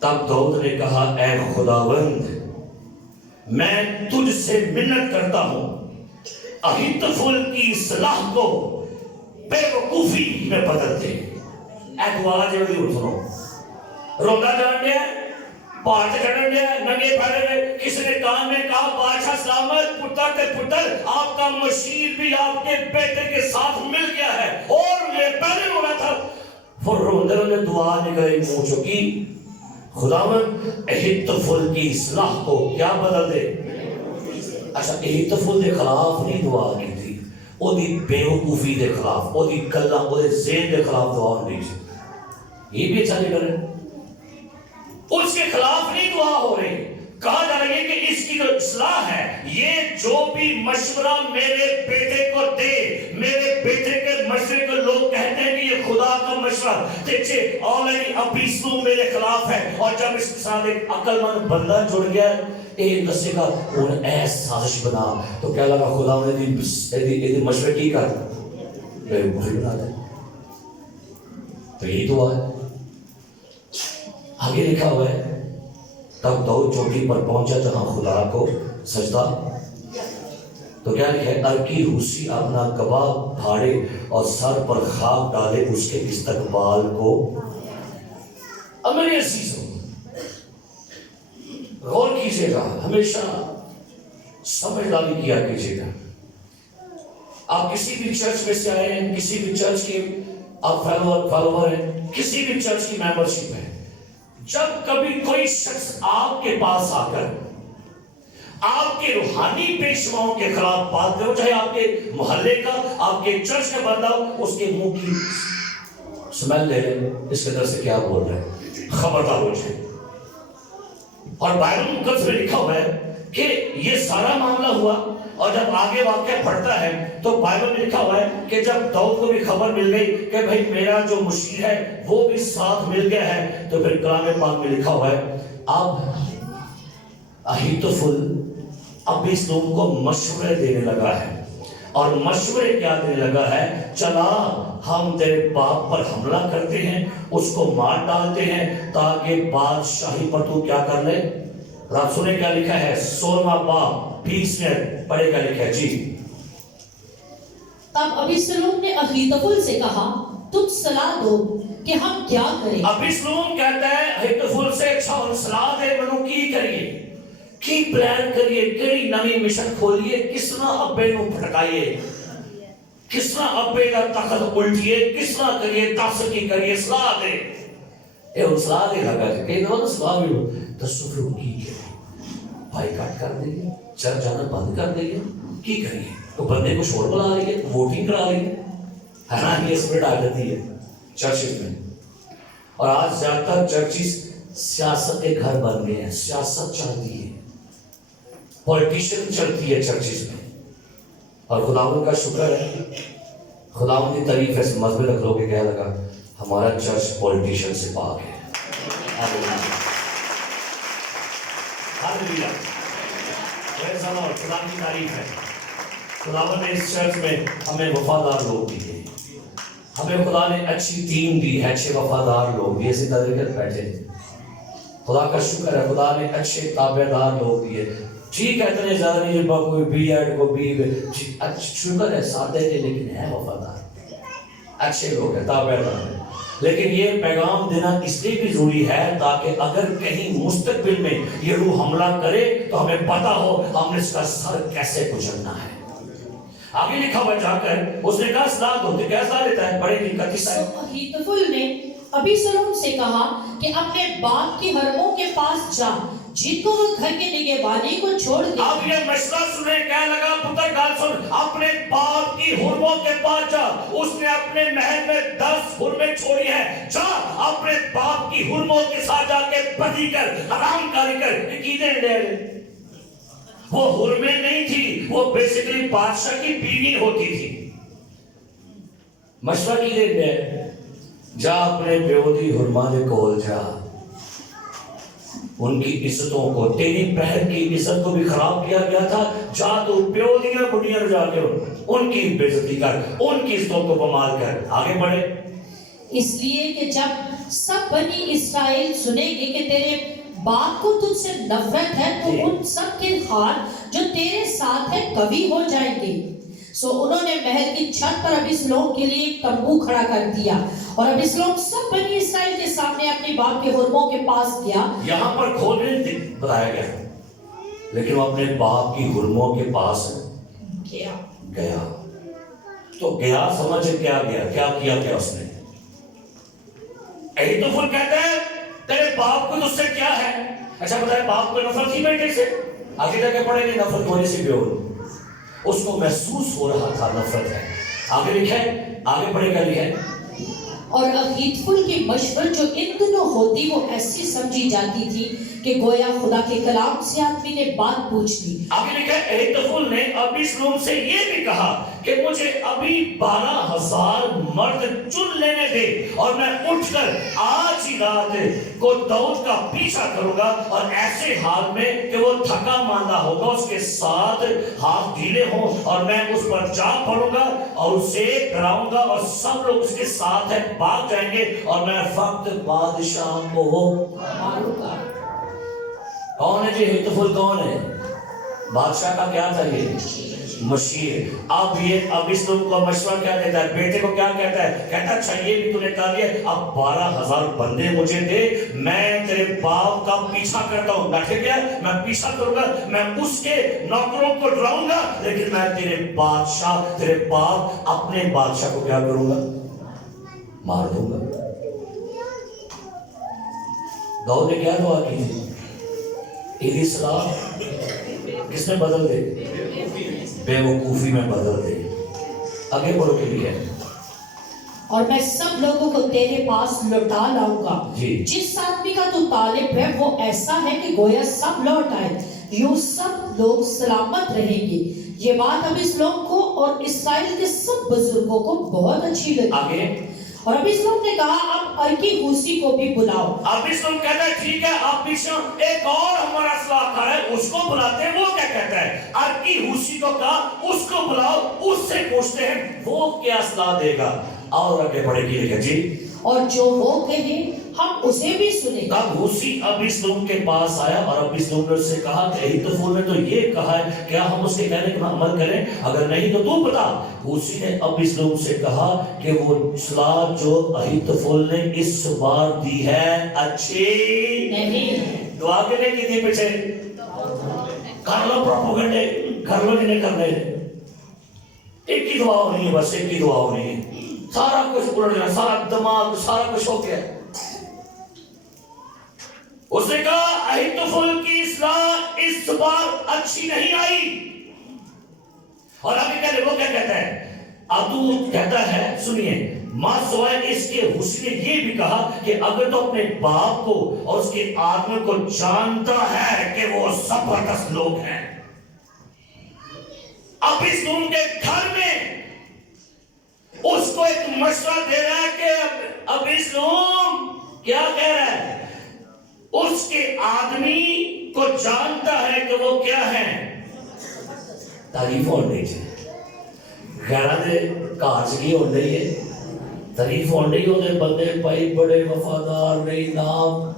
تب داؤد نے کہا اے خداوند میں تجھ سے منت کرتا ہوں اہیتوفل کی صلاح کو بے وقوفی میں بدل دے اے دعا جلدی سنو رونا جان دیا پہاڑ سے چڑھن دیا ننگے پھیلے میں کسی نے کان میں کہا بادشاہ سلامت پتر تے پتر آپ کا مشیر بھی آپ کے بیٹے کے ساتھ مل گیا ہے اور یہ پہلے ہو رہا تھا پھر روندے روندے دعا نکلی منہ چکی خداوند اہیتوفل کی اصلاح کو کیا بدل دے اچھا اہیتوفل دے خلاف نہیں دعا کی تھی او دی بے وقوفی دے خلاف او دی گلاں او دے ذہن دے خلاف دعا نہیں تھی یہ بھی اچھا نہیں کر رہے اس کے خلاف نہیں دعا ہو رہی کہا جا رہی ہے کہ اس کی جو اصلاح ہے یہ جو بھی مشورہ میرے بیٹے کو دے میرے بیٹے کے مشورے کو لوگ کہتے ہیں کہ یہ خدا کا مشورہ دیکھیں آلریڈی ابیسلوم میرے خلاف ہے اور جب اس کے ساتھ ایک عقل مند بندہ جڑ گیا ایک دسے کا انہیں ایس سازش بنا تو کیا لگا خدا نے مشورے کی کر میرے بھائی بنا دے تو یہی دعا ہے آگے لکھا ہوا ہے تب داؤد چوٹی پر پہنچا جہاں خدا کو سجدہ تو کیا لکھا ہے ارکی حوسی اپنا کباب پھاڑے اور سر پر خاک ڈالے اس کے استقبال کو اب میرے عزیزوں غور کیجئے گا ہمیشہ سمجھداری کیا کیجئے گا آپ کسی بھی چرچ میں سے آئے ہیں کسی بھی چرچ کے آپ فالوور ہیں کسی بھی چرچ کی ممبرشپ ہے جب کبھی کوئی شخص آپ کے پاس آ کر آپ کے روحانی پیشواؤں کے خلاف بات کرے چاہے آپ کے محلے کا آپ کے چرچ کا بندہ ہو اس کے منہ کی سمیل لے لیں اس کے در سے کیا بول رہے ہیں خبردار ہو جائے اور بائبل مقدس میں لکھا ہوا ہے کہ یہ سارا معاملہ ہوا اور جب آگے واقعہ پڑھتا ہے تو بائبل میں لکھا ہوا ہے کہ جب داؤد کو بھی خبر مل گئی کہ بھئی میرا جو مشیر ہے وہ بھی ساتھ مل گیا ہے تو پھر کلام پاک میں لکھا ہوا ہے اب اہیتوفل ابیسلوم کو مشورے دینے لگا ہے اور مشورے کیا دینے لگا ہے چلا ہم تیرے باپ پر حملہ کرتے ہیں اس کو مار ڈالتے ہیں تاکہ بادشاہی پر تو کیا کر لے رات سنے کیا لکھا ہے 16واں باب 20 منٹ پڑھے کیا لکھا ہے جی تب ابیسلوم نے اہیتوفل سے کہا تم صلاح دو کہ ہم کیا کریں ابیسلوم کہتا ہے اہیتوفل سے اچھا صلاح دے منو کی کریے کی پلان کریے کیڑی نئی مشن کھولیے کس طرح ابے نو پھٹکائیے کس طرح ابے کا تخت الٹیے کس طرح کریے تاسکی کریے صلاح دے اے صلاح دے لگا کہ نو صلاح بھی تصوف کی بھائی کٹ کر دیں گے چرچ جانا بند کر دیں گے کی کریے تو بندے کو شور بلا رہی ہے ووٹنگ کرا رہی ہے نا یہ اسپرٹ آ جاتی ہے چرچز میں اور آج زیادہ تر چرچز سیاست کے گھر بن گئے ہیں سیاست چلتی ہے پولیٹیشن چلتی ہے چرچز میں اور خداوند کا شکر ہے خداوند کی تعریف ہے مذہب رکھ لو کہ کہہ لگا ہمارا چرچ پولیٹیشن سے پاک ہے ہاللیلویہ پریز دی لارڈ خدا کی تعریف ہے خداوند نے اس چرچ میں ہمیں وفادار لوگ دیے ہمیں خدا نے اچھی ٹیم دی ہے اچھے وفادار لوگ دیے اسی طرح کے بیٹھے خدا کا شکر ہے خدا نے اچھے تابعدار لوگ دیے ٹھیک ہے اتنے زیادہ نہیں جب کوئی بی ایڈ کو بی شکر ہے سادے کے لیکن ہے وفادار اچھے لوگ ہیں تابعدار ہیں لیکن یہ پیغام دینا اس لیے بھی ضروری ہے تاکہ اگر کہیں مستقبل میں یہ روح حملہ کرے تو ہمیں پتا ہو ہم نے اس کا سر کیسے کچلنا ہے آگے لکھا ہوا جا کر اس نے کہا صلاح دو کہ کیا صلاح دیتا ہے بڑے دن کا قصہ ہے اہیتوفل نے ابیسلوم سے کہا کہ اپنے باپ کی حرموں کے پاس جا جن کو وہ گھر کے نگہبانی کو چھوڑ دے اب یہ مشورہ سنے کہنے لگا پتر گال سن اپنے باپ کی حرموں کے پاس جا اس نے اپنے محل میں 10 حرمیں چھوڑی ہیں جا اپنے باپ کی حرموں کے ساتھ جا کے بدی کر حرام کاری کر عقیدے لے وہ حرمے نہیں تھی، وہ بیسیکلی بادشاہ کی بیوی ہوتی تھی. مشورہ کی دے میں جا اپنے بیودی حرما دے کول جا، ان کی عزتوں کو، تیری بہن کی عزت کو بھی خراب کیا گیا تھا، جا تو بیودیاں بڑیاں جا کے ان کی بےعزتی کر، ان کی عزتوں کو بمال کر. آگے بڑھے. اس لیے کہ جب سب بنی اسرائیل سنیں گے کہ تیرے باپ کو تجھ سے نفرت ہے تو ان سب کے ہاتھ جو تیرے ساتھ ہے قوی ہو جائیں گے. سو انہوں نے محل کی چھت پر ابیسلوم کے لیے ایک تمبو کھڑا کر دیا اور ابیسلوم سب بنی اسرائیل کے سامنے اپنے باپ کے حرموں کے پاس گیا. یہاں پر کھولنے بتایا گیا لیکن وہ اپنے باپ کی حرموں کے پاس گیا. تو گیا سمجھ کیا گیا، کیا کیا اس نے؟ اہیتوفل کہتا ہے تیرے باپ کو تجھ سے کیا ہے؟ اچھا بتائے باپ کو نفرت تھی بیٹے سے؟ آگے جا کے پڑھیں گے نفرت ہونے سے بھی ہو، اس کو محسوس ہو رہا تھا نفرت ہے. آگے لکھا ہے، آگے پڑھے گا لکھا ہے. اور اہیتوفل کی مشورت جو ان دنوں ہوتی وہ ایسی سمجھی جاتی تھی کہ گویا خدا کے کلام سے آدمی نے بات پوچھ لی. آگے لکھا ہے اہیتوفل نے ابیسلوم سے یہ بھی کہا کہ مجھے ابھی 12,000 مرد چن لینے دے اور میں اٹھ کر آج ہی رات کو داؤد کا پیچھا کروں گا، اور ایسے حال میں کہ وہ تھکا ماندہ ہوگا، اس کے ساتھ ہاتھ ڈھیلے ہوں، اور میں اس پر جا پڑوں گا اور اسے ڈراؤں گا اور سب لوگ اس کے ساتھ بھاگ جائیں گے اور میں فقط بادشاہ کو ماروں گا. کون ہے جی اہیتوفل؟ کون ہے؟ بادشاہ کا کیا تھا یہ؟ مشیر. اب یہ ابیسلوم کو مشورہ کیا دیتا ہے؟ بیٹے کو کیا کہتا ہے؟ کہتا اچھا یہ بھی تو نے کہا دیا، اب 12,000 بندے مجھے دے، میں تیرے باپ کا پیچھا کرتا ہوں. ٹھیک ہے، میں پیچھا کروں گا، میں اس کے نوکروں کو ڈراؤں گا، لیکن میں تیرے بادشاہ، تیرے باپ اپنے بادشاہ کو کیا کروں گا؟ مار دوں گا. داؤد نے کیا دعا کی تھی؟ ایدی صلاح کس میں بدل دے؟ بے وقوفی میں بدل دے. آگے بڑھو کے لیے. اور میں سب لوگوں کو تیرے پاس لوٹا لاؤں گا. جس آدمی کا تو طالب ہے وہ ایسا ہے کہ گویا سب لوٹ آئے، یوں سب لوگ سلامت رہیں گے. یہ بات ابیسلوم کو اور اسرائیل کے سب بزرگوں کو بہت اچھی لگی. آگے. اور ابیسلوم نے کہا اب ارکی ہوسی کو بھی بلاؤ. ابیسلوم کہتا ہے ٹھیک ہے، ابیسلوم ایک اور ہمارا صلاح کار ہے، اس کو بلاتے ہیں. وہ کیا کہتا ہے؟ ارکی ہوسی کو کہا اس کو بلاؤ، اس سے پوچھتے ہیں وہ کیا صلاح دے گا. اور آگے بڑھے گی لکھا جی. اور جو وہ کہے ہم اسے بھی سنیں. تب ہوسی ابیسلوم کے پاس آیا اور ابیسلوم نے اس سے کہا کہ اہیتوفل نے تو یہ کہا ہے، کیا ہم اس کے کہنے پر عمل کریں؟ اگر نہیں تو تو بتا. ہوسی نے ابیسلوم سے کہا کہ وہ صلاح جو اہیتوفل نے اس بار دی ہے اچھی نہیں. دعا کے لئے کی تھی پیچھے کر لو، پروپوگنڈے کر لو جنہیں کرنے. ایک ہی دعا ہونی ہے، بس ایک ہی دعا ہونی ہے. سارا کچھ اڑ گیا، سارا دماغ سارا کچھ ہو گیا. اس نے کہا اہیتوفل کی اصلاح اس بار اچھی نہیں آئی. اور آگے کہتے وہ کیا کہتا ہے؟ ادو کہتا ہے سنیے، ماں سوائے اس کے ہوسی نے یہ بھی کہا کہ اگر تو اپنے باپ کو اور اس کے آدمی کو جانتا ہے کہ وہ زبردست لوگ ہیں. ابیسلوم کے گھر میں اس کو ایک مشورہ دے رہا ہے کہ ابیسلوم کیا کہہ رہا ہے؟ اس کے آدمی کو جانتا ہے کہ وہ کیا ہے. تعریف ہو رہی ہے، غیرہ کارجگی ہو رہی ہے، تعریف ہو رہی ہوتے بندے بھائی بڑے وفادار نہیں، نام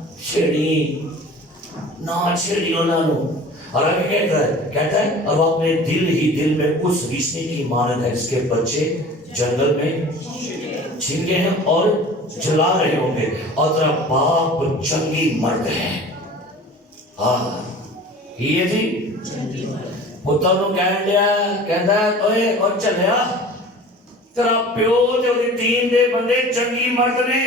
چھڑی انہوں. اور آگے کہتا ہے اور وہ اپنے دل ہی دل میں اس ریشنی کی مانند ہے جس کے بچے جنگل میں چھن گئے ہیں اور جلا رہے ہوں گے، اور تیرا باپ جنگی مرد ہے. ہاں یہ جی پتر نو کہن دیا، کہتا ہے اوے اور چلیا تیرا پیو تے اودی تین دے بندے جنگی مرد نے،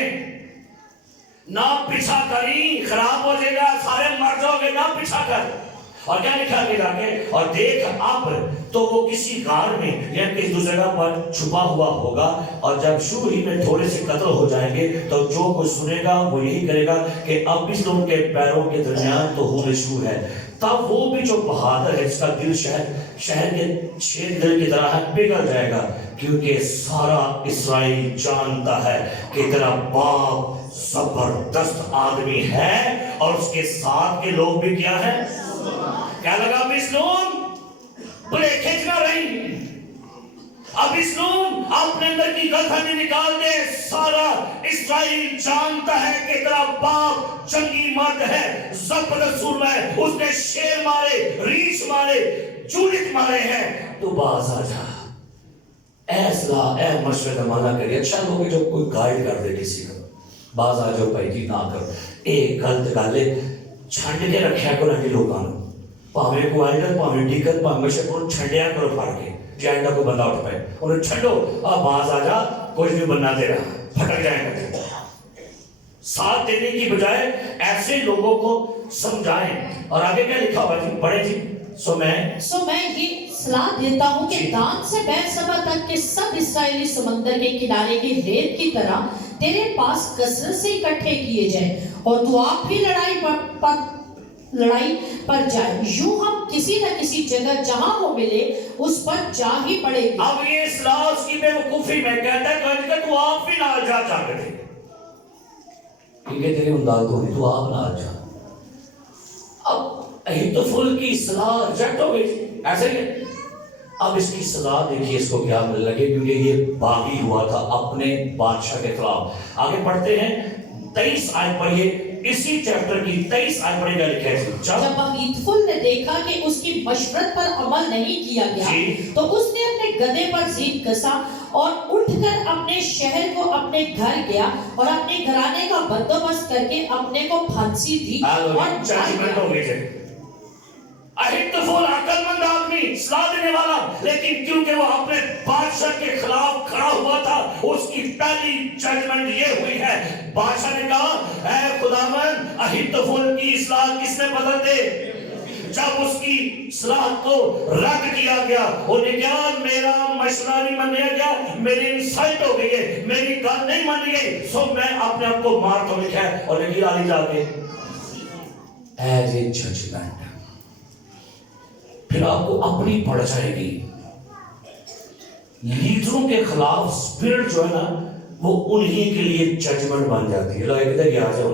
نہ پیچھا کری خراب ہو جائے گا، سارے مر جاؤ گے، نہ پیچھا کر. اور کیا لکھا آگے جا کے؟ اور دیکھ اب تو وہ کسی غار میں یا کسی دوسری جگہ پر چھپا ہوا ہوگا، اور جب شروع ہی میں تھوڑے سے قتل ہو جائیں گے تو جو کوئی سنے گا وہ یہی کرے گا کہ اب اس لوگوں کے پیروں کے درمیان تو ہونے شروع ہے۔ تب وہ بھی جو بہادر ہے جس کا دل شہر کے شیر دل کی طرح پگھل جائے گا، کیونکہ سارا اسرائیل جانتا ہے کہ تیرا باپ زبردست آدمی ہے اور اس کے ساتھ کے لوگ بھی کیا ہے؟ کیا لگا؟ اب اس لوگ بڑے کھینچنا رہی، اب اس لوگ اپنے اندر کی غلطی نکال دے، سارا اسرائیل جانتا ہے کہ تیرا باپ جنگی مرد ہے، زبردست سورما ہے، اس نے شیر مارے، ریچھ مارے، جولت مارے ہیں، تو باز آ جا، اے اصلاح، اے مشورہ مانا کریے۔ اچھا لوگ جب کوئی گائیڈ کر دے کسی کو، باز آ جاؤ بھائی جی نہ کرو، ایک غلط گالے چھنڈ کے رکھیا کرو انجی لوگاں نو، پاویں کو آئیڈر پاویں ٹکت پاویں مشک کو چھنڈیا کرو پھڑ کے، جی آئندہ کو بندہ اٹھ پائے انہیں چھنڈو، اب باز آ جا، کچھ بھی بننا دے رہا، پھٹک جائیں گے۔ ساتھ دینے کی بجائے ایسے لوگوں کو سمجھائیں۔ اور آگے کیا لکھا ہوا جی؟ پڑھیں جی۔ سو میں یہ صلاح دیتا ہوں کہ دان سے بیرسبا تک کے سب اسرائیلی سمندر کے کنارے کی ریت کی طرح تیرے پاس کثرت سے اکٹھے کیے جائیں، اور تو آپ بھی لڑائی پر جائے، یوں ہم کسی نہ کسی جگہ جہاں وہ ملے اس پر جا ہی پڑے گی۔ اب یہ اصلاح اس کی بے وقوفی میں کہتا ہے تو آپ بھی نہ جا چاہتے تھے، کیونکہ تیرے امداد ہوگی تو آپ نہ جا۔ اب اہیتوفل کی اصلاح ریجیکٹ ہو گئی، ایسے ہی ہے۔ اب اس کی سزا دیکھیے اس کو کیا مل لگے، کیونکہ یہ باغی ہوا تھا اپنے بادشاہ کے خلاف۔ آگے پڑھتے ہیں 23 آیت پڑھیے، اسی چیپٹر کی 23 آیت پڑھیے، کیا لکھا ہے؟ جب اہیتوفل نے دیکھا کہ اس کی مشورت پر عمل نہیں کیا گیا تو اس نے اپنے گدھے پر زین کسا اور اٹھ کر اپنے شہر کو اپنے گھر گیا اور اپنے گھرانے کا بندوبست کر کے اپنے کو پھانسی دی اور ججمنٹ ہو گئی۔ اہیتوفل عقل مند آدمی، صلاح دینے والا، لیکن کیونکہ وہ اپنے بادشاہ کے خلاف کھڑا ہوا تھا، اس کی پہلی ججمنٹ یہ ہوئی ہے، بادشاہ نے کہا اے خداوند اہیتوفل کی اصلاح کس نے بدل دے؟ جب اس کی صلاح کو رد کیا گیا، انہیں کہا میرا مشورہ نہیں مانا گیا، میری انسلٹ ہو گئی ہے، میری گل نہیں مانی گئی، سو میں اپنے آپ کو مار تو لکھا ہے، اور لکھی آلی جا کے ایز اے ججمنٹ۔ پھر آپ کو اپنی پڑ جائے گی، لیڈروں کے خلاف سپرٹ جو ہے نا وہ انہی کے لیے ججمنٹ بن جاتی ہے۔ لو ایک دے گیا جاؤ،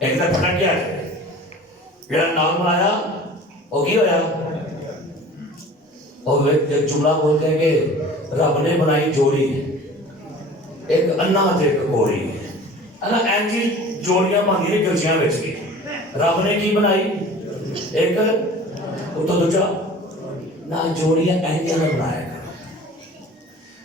ایک دے پھٹک گیا جائے، میرا نام بنایا وہ کی ہویا، اور ایک جملہ بولتے ہیں کہ رب نے بنائی جوڑی، ایک انا تے ایک کوری، انا اینجی جوڑیاں مانگی نے گلچیاں بیچ گئی، رب نے کی بنائی ایک تو دوجا نہ جوڑیاں اینجیاں نے بنایا کرو،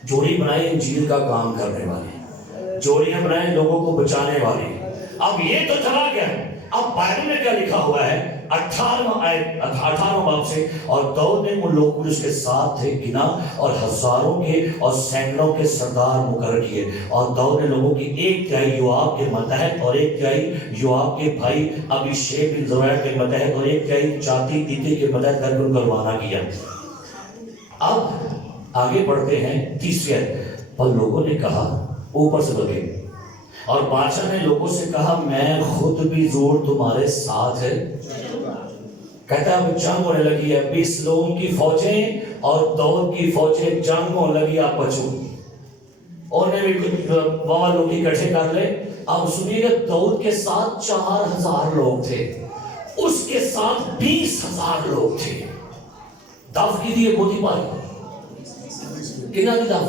جوڑی بنائی انجیل کا کام کرنے والی، جوڑیاں بنائے لوگوں کو بچانے والی۔ اب یہ تو چلا گیا، اب بائبل میں کیا لکھا ہوا ہے 18واں باب سے، اور داؤد نے ان لوگوں جو اس کے ساتھ تھے گنا اور ہزاروں کے اور سینکڑوں کے سردار مقرر کیے، اور داؤد نے لوگوں کی 1/3 یوآب کے ماتحت اور 1/3 یوآب کے بھائی ابیشیک بن زرویہ کے ماتحت اور 1/3 چاتی تیتے کے ماتحت کر ان کا روانہ کیا۔ اب آگے بڑھتے ہیں 30 آیت پر، لوگوں نے کہا اوپر سے لگے، اور بادشاہ نے لوگوں سے کہا میں خود بھی زور تمہارے ساتھ ہے۔ کہتا ہے اب جنگ ہونے لگی ہے، 20 لوگوں کی فوجیں اور داؤد کی فوجیں جنگ ہونے لگی، آپ بچو، اور نے بھی کچھ بابا لوگ اکٹھے کر لے۔ اب سنیے کہ داؤد کے ساتھ 4000 لوگ تھے، اس کے ساتھ 20,000 لوگ تھے۔ دف کی دیئے بوتی پائی کنا کی دف،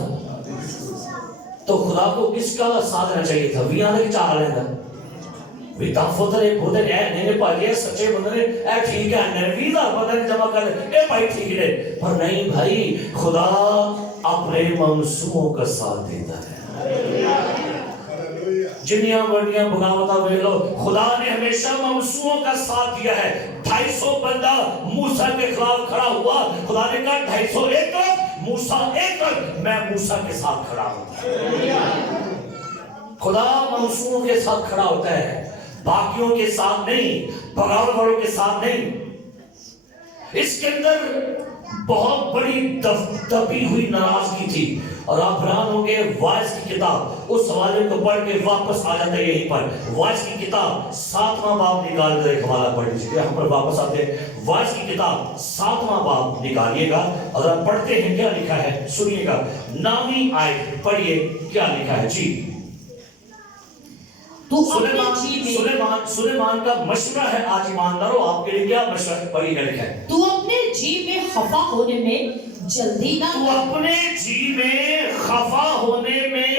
تو خدا کو کس کا ساتھ رہنا چاہیے تھا؟ بھی آنے کی چاہ رہے ہیں بھی دف ہوتا رہے بھوتے اے نہیں پائی ہے، سچے بندے اے ٹھیک ہے، نرویزہ بدن جمع کر لے اے بھائی ٹھیک ہے، پر نہیں بھائی، خدا اپنے منصوبوں کا ساتھ دیتا ہے۔ جنیاں بڑیاں بغاوتہ بھیلو، خدا نے ہمیشہ منصوبوں کا ساتھ دیا ہے۔ 250 بندہ موسیٰ کے خلاف کھڑا ہوا، خدا نے کہا 250 ایک طرف، موسیٰ ایک طرف، میں موسیٰ کے ساتھ کھڑا ہوں۔ خدا منصوبوں کے ساتھ کھڑا ہوتا ہے، باقیوں کے ساتھ نہیں، بغاوت والوں کے ساتھ نہیں۔ اس کے اندر بہت بڑی دبی ہوئی ناراضگی تھی. اور آپ حیران ہوں گے وائس کی کتاب اس حوالے کو پڑھ کے واپس آ جاتے ہیں یہیں پر. وائس کی کتاب 7واں باب نکال کر ایک حوالہ پڑھ لیجیے. ہم پر واپس آتے ہیں. وائس کی کتاب 7واں باب نکالیے گا اور ہم پڑھتے ہیں کیا لکھا ہے. سنیے گا 9ویں آیت پڑھیے کیا لکھا ہے. جی سلیمان کا مشورہ ہے. آج ایمانداروں آپ کے لیے کیا مشورہ ہے؟ پڑھیے کیا لکھا ہے. تو اپنے جی میں خفا ہونے میں جلدی نہ تو اپنے جی میں خفا ہونے میں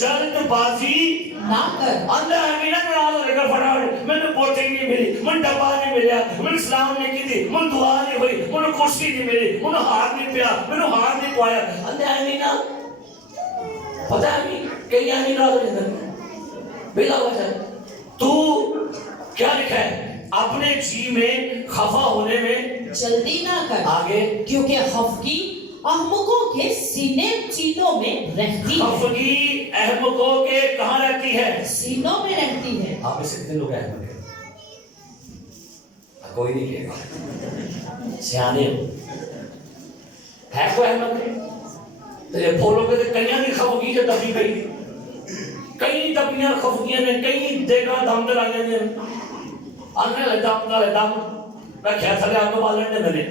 جلد بازی نہ کر. اندر امینہ ناراض ہو کر فٹافٹ میں نے پوٹنگ نہیں ملی, من ڈبا نہیں ملیا, من اسلام نہیں کی تھی, من دعا نہیں ہوئی, من کرسی نہیں ملی, من ہار نہیں پیا, من ہار نہیں پایا. اندر امینہ پتہ ہے امین کہیں امین ناراض ہو جاتا ہے بلا وجہ. تو کیا لکھا ہے؟ اپنے جی میں خفا ہونے میں جلدی نہ کر. آگے کیونکہ خفگی احمقوں کے سینوں میں رہتی ہے. خفگی احمقوں کے کہاں رہتی ہے؟ سینوں میں رہتی ہے. آپ میں سے کتنے لوگ احمق ہیں؟ کوئی نہیں کہے گا. سیانے ہے کوئی احمق؟ تیرے پھولوں کے کنیاں نہیں خفگی سے دبی گئی. کئی دبیاں خفگیاں نے کئی دیکھا دامدر آگے نے آنے لے دام میں کیا تھا لے آپ کو بالنے میں نے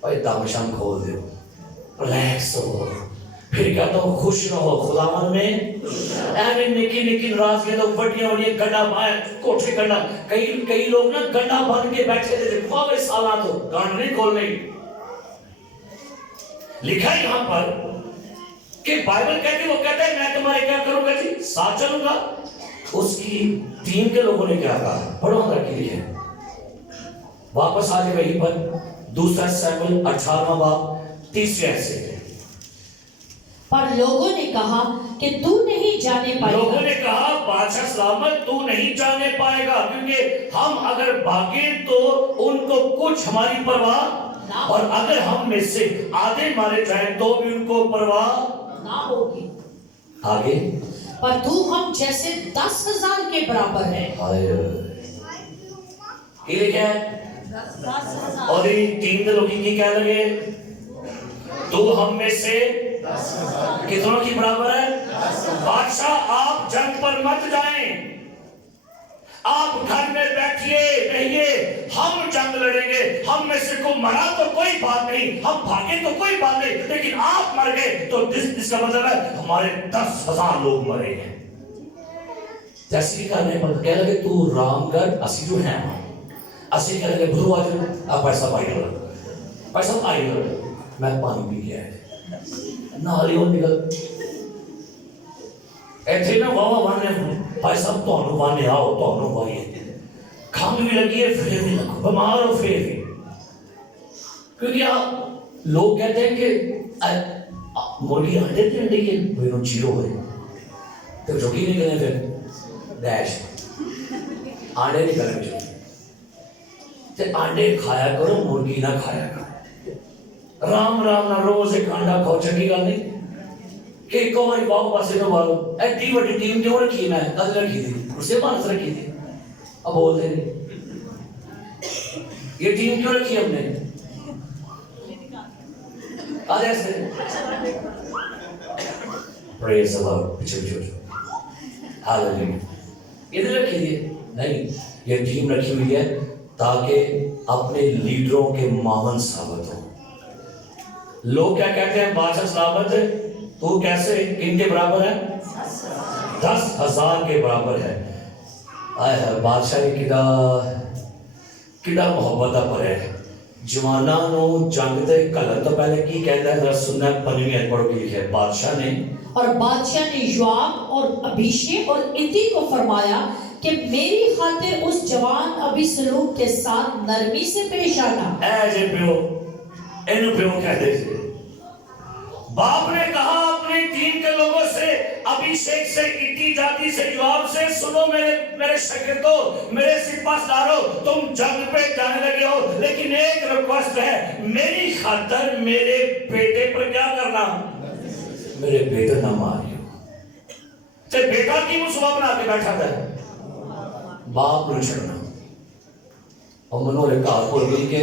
بھائی دامشان کھول دے ریلیکس ہو. پھر کیا تو خوش رہو خداوند میں. ایمین نکی نکی نراز کے تو بڑیاں بڑیاں گنڈا بائیں کوٹھے گنڈا کئی لوگ نا گنڈا بند کے بیٹھے تھے بہت سالات ہو گانڈ نہیں کھول نہیں. لکھا ہے یہاں پر کہ بائبل کہتی وہ کہتا ہے میں تمہارے کیا کروں گا جی ساتھ چلوں گا. اس کی ٹیم کے لوگوں نے کیا کہا پڑھو اندر کے لیے واپس آ جائے وہیں پر. دوسرا سیموئیل 18واں باب 30 آیت سے. پر لوگوں نے کہا کہ تو نہیں جانے پائے گا. لوگوں نے کہا بادشاہ سلامت تو نہیں جانے پائے گا کیونکہ ہم اگر بھاگیں تو ان کو کچھ ہماری پرواہ اور اگر ہم میں سے آدھے مارے جائیں تو بھی ان کو پرواہ نہ ہوگی. آگے پر تو ہم جیسے 10,000 کے برابر ہے. یہ لکھا ہے. اور یہ تین دلوں کی کیا لگے تو ہم میں سے کتنوں کی برابر ہے. بادشاہ آپ جنگ پر مت جائیں, آپ گھر میں بیٹھیے رہیے, ہم جنگ لڑیں گے. ہم میں سے کو مرا تو کوئی بات نہیں, ہم بھاگے تو کوئی بات نہیں, لیکن آپ مر گئے تو اس کا مطلب ہے ہمارے 10,000 لوگ مرے ہیں. جیسے کرنے پر کہہ لگے تو رام کر اسی جو ہیں اسی کہہ لگے بھرو آ جائے آپ پیسہ پائی لڑا پیسہ پائی لڑا. میں پانی پی گیا ہے نالی اور نکل ایتھے نا واہ وانے بھائی صاحب تو وانے آؤ تو بھائی کھانگ بھی لگی ہے پھر بھی لگو بیمار ہو پھر بھی. کیونکہ آپ لوگ کہتے ہیں کہ مرغی انڈے تھے انڈے کے وہ چیرو ہے تو جو کی نکلے پھر ڈیش آنڈے نکلے جو تے آنڈے کھایا کرو مرغی نہ کھایا کرو. رام رام نہ روز ایک انڈا کھاؤ چنگی گل نہیں کہ ایک ہماری باہو پاسے نہ مارو. ایڈی بڑی ٹیم کیوں رکھی میں کل رکھی تھی اسے مانس رکھی تھی اب بولتے نہیں یہ ٹیم کیوں رکھی ہم نے آج ایسے پریز اللہ پچھے پچھے ہاللیلویا ادھر رکھی تھی نہیں یہ ٹیم رکھی ہوئی ہے تاکہ اپنے لیڈروں کے معاون ثابت ہو. لوگ کیا کہتے ہیں بادشاہ سلامت تو کیسے کن کے برابر ہے 10,000 کے برابر ہے. بادشاہ نے کدا محبت پر ہے جواناں نو جنگ دے کلن تو پہلے کی کہتا ہے ذرا سننا 15ویں آیت پڑھو کے لکھا ہے. بادشاہ نے اور بادشاہ نے یوآب اور ابیشے اور اتی کو فرمایا کہ میری خاطر اس جوان ابیسلوم کے ساتھ نرمی سے پیش آنا. اے جے پیو اینو پیو کہہ دے. باپ نے کہا اپنے دین کے لوگوں سے ابیشیک سے اتی جاتی سے یوآب سے سنو میرے شاگردوں میرے سپاسداروں تم جنگ پہ جانے لگے ہو لیکن ایک ریکویسٹ ہے میری خاطر میرے بیٹے پر کیا کرنا میرے بیٹے نہ ماریو. تے بیٹا کی منصوبہ بنا کے بیٹھا تھا باپ نے چھڑنا اور منو نے کہا بول گئی کہ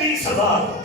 20,000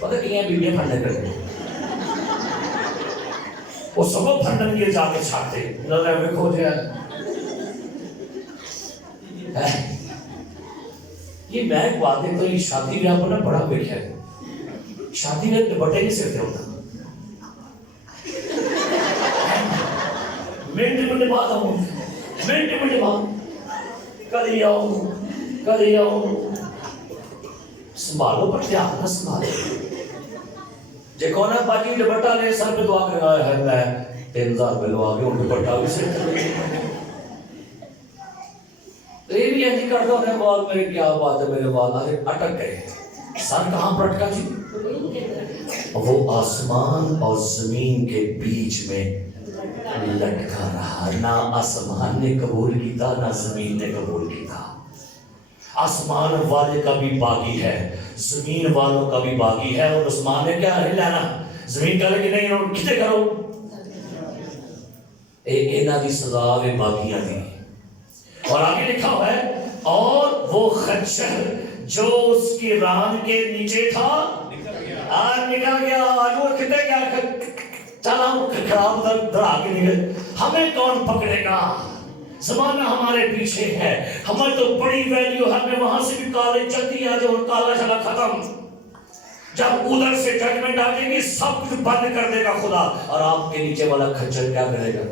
پتہ کیا بیویاں پھڑنے کرتے وہ سب پھڑن کے جا کے چھاتے نظر میں کھو جائے یہ میں ایک بات ہے تو یہ شادی بیاہ پر نا بڑا بیٹھا ہے شادی میں دوپٹے نہیں سکتے ہوتا منٹ بعد آؤں منٹ بعد کل آؤں سنبھالو پر دھیان نہ سنبھالو جے کون ہے باجی دوپٹہ لے سر پہ دعا کر رہا ہے میں 3000 روپے لوا کے ان دوپٹہ بھی سے تو یہ بھی ایسی کرتا ہوں بال میرے کیا بات ہے میرے بال آگے اٹک گئے سر کہاں پر اٹکا جی وہ آسمان اور زمین کے بیچ میں لٹکا رہا نہ آسمان نے قبول کیتا نہ زمین نے قبول کیتا آسمان والے کا بھی باقی ہے زمین والوں کا بھی باقی ہے اور آسمان نے کیا ہے لینا زمین کا لے کہ نہیں انہوں کتے کرو ایک اینا دی سزا میں باقیاں دی اور آگے لکھا ہوا ہے اور وہ خنجر جو اس کی ران کے نیچے تھا آج نکل گیا آج وہ کتے کیا چلا خراب در آگے نکل ہمیں کون پکڑے گا زمانہ ہمارے پیچھے ہے ہمیں تو بڑی ویلیو ہمیں وہاں سے بھی کالج چلتی ہے جو کالا چلا ختم جب ادھر سے ججمنٹ آ جائے گی سب کچھ بند کر دے گا خدا اور آپ کے نیچے والا خنجر کیا کرے گا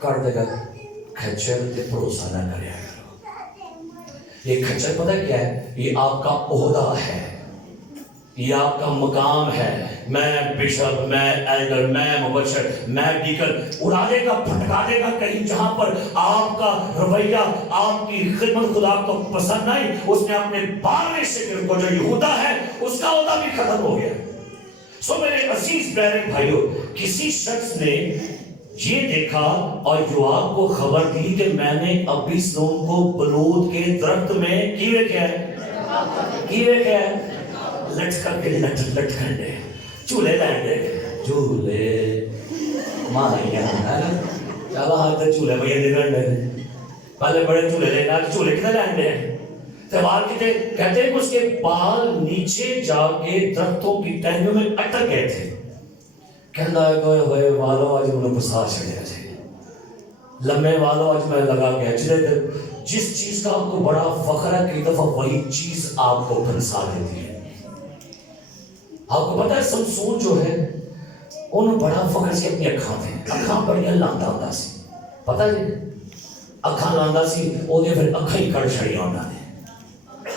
کر دے گا خنجر پہ بھروسہ نہ کرے یہ خنجر پتہ کیا ہے یہ آپ کا عہدہ ہے یہ آپ کا مقام ہے میں بشپ میں ایلڈر میں مبشر میں ڈیکن اڑا دے گا پھٹکا دے گا کہیں جہاں پر آپ کا رویہ آپ کی خدمت خدا کو پسند نہیں اس نے اپنے 12 شاگرد کو جو یہودا ہے اس کا عہدہ بھی ختم ہو گیا سو میرے عزیز پیارے بھائیو کسی شخص نے یہ دیکھا اور یوآب کو خبر دی کہ میں نے ابیسلوم کو بلود کے درخت میں کیوے کیا ہے لٹکن کے لٹکن دے چولے لینڈے چولے ماہیاں چلا ہاتھ چولے بھئی نکل دے پہلے بڑے چولے لینا چولے کتنے لینڈے تیوار کہتے ہیں کہ اس کے بال نیچے جا کے درختوں کی ٹہنیوں میں اٹک گئے تھے کہنا ہے کہ ہوئے والو آج انہوں پسا چھڑے جائے لمحے والو آج میں لگا گیا جس چیز کا آپ کو بڑا فخر ہے کئی دفعہ وہی چیز آپ کو پھنسا دیتی ہے آپ کو پتہ ہے سمسون جو ہے انہوں بڑا فخر سے اپنی اکھاں تھے اکھاں بڑھیا لاندا ہوتا سی پتہ ہے اکھاں لاندا سی انہیں پھر اکھاں ہی کڑ چھڑی ہونا نے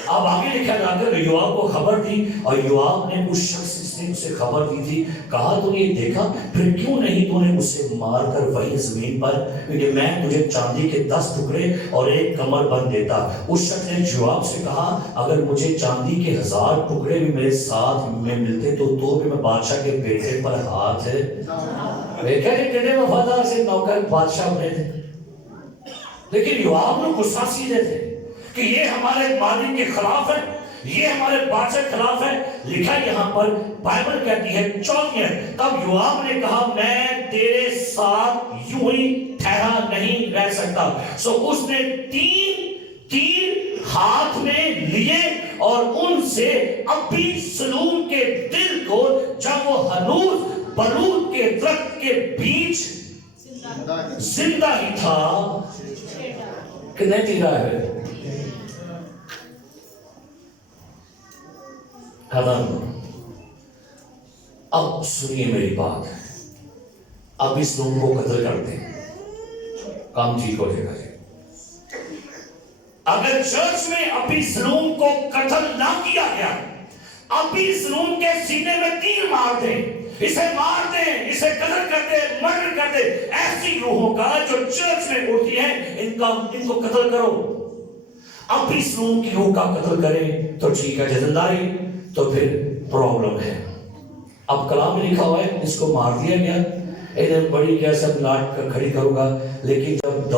اب آگے لکھا جاتا ہے کہ یوآب کو خبر دی اور یوآب نے اس شخص نے اسے خبر دی تھی کہا تو نے دیکھا پھر کیوں نہیں تو نے اسے مار کر وہی زمین پر کیونکہ میں تجھے چاندی کے 10 ٹکڑے اور ایک کمر بند دیتا اس شخص نے یوآب سے کہا اگر مجھے چاندی کے 1000 ٹکڑے بھی میرے ساتھ میں ملتے تو بھی میں بادشاہ کے بیٹے پر ہاتھ ہے دیکھا کہ کتنے وفادار سے نوکر بادشاہ بنے تھے لیکن یوآب نے غصہ سیدھے تھے کہ یہ ہمارے مالک کے خلاف ہے یہ ہمارے بادشاہ کے خلاف ہے لکھا یہاں پر بائبل کہتی ہے 4 تب یوآب نے کہا میں تیرے ساتھ یوں ہی ٹھہرا نہیں رہ سکتا سو اس نے 3 تیر ہاتھ میں لیے اور ان سے ابیسلوم کے دل کو جب وہ ہنوز بلود کے درخت کے بیچ زندہ ہی تھا کتنے تیرا ہے اب سنیے میری بات اب اس لوگوں کو قتل کر دیں کام ٹھیک ہو جائے گا اگر چرچ میں ابیسلوم کو قتل نہ کیا گیا ابیسلوم کے سینے میں تیر مار دیں اسے مار دیں اسے قتل کر دیں مرڈر کر دیں ایسی روحوں کا جو چرچ میں اڑتی ہیں ان کو قتل کرو ابیسلوم کی روح کا قتل کریں تو ٹھیک ہے جزنداری تو پھر پرابلم ہے اب کلام میں لکھا ہوا ہے اس کو مار دیا گیا انہیں بڑی کیسے لاٹ کر کھڑی کروں گا لیکن جب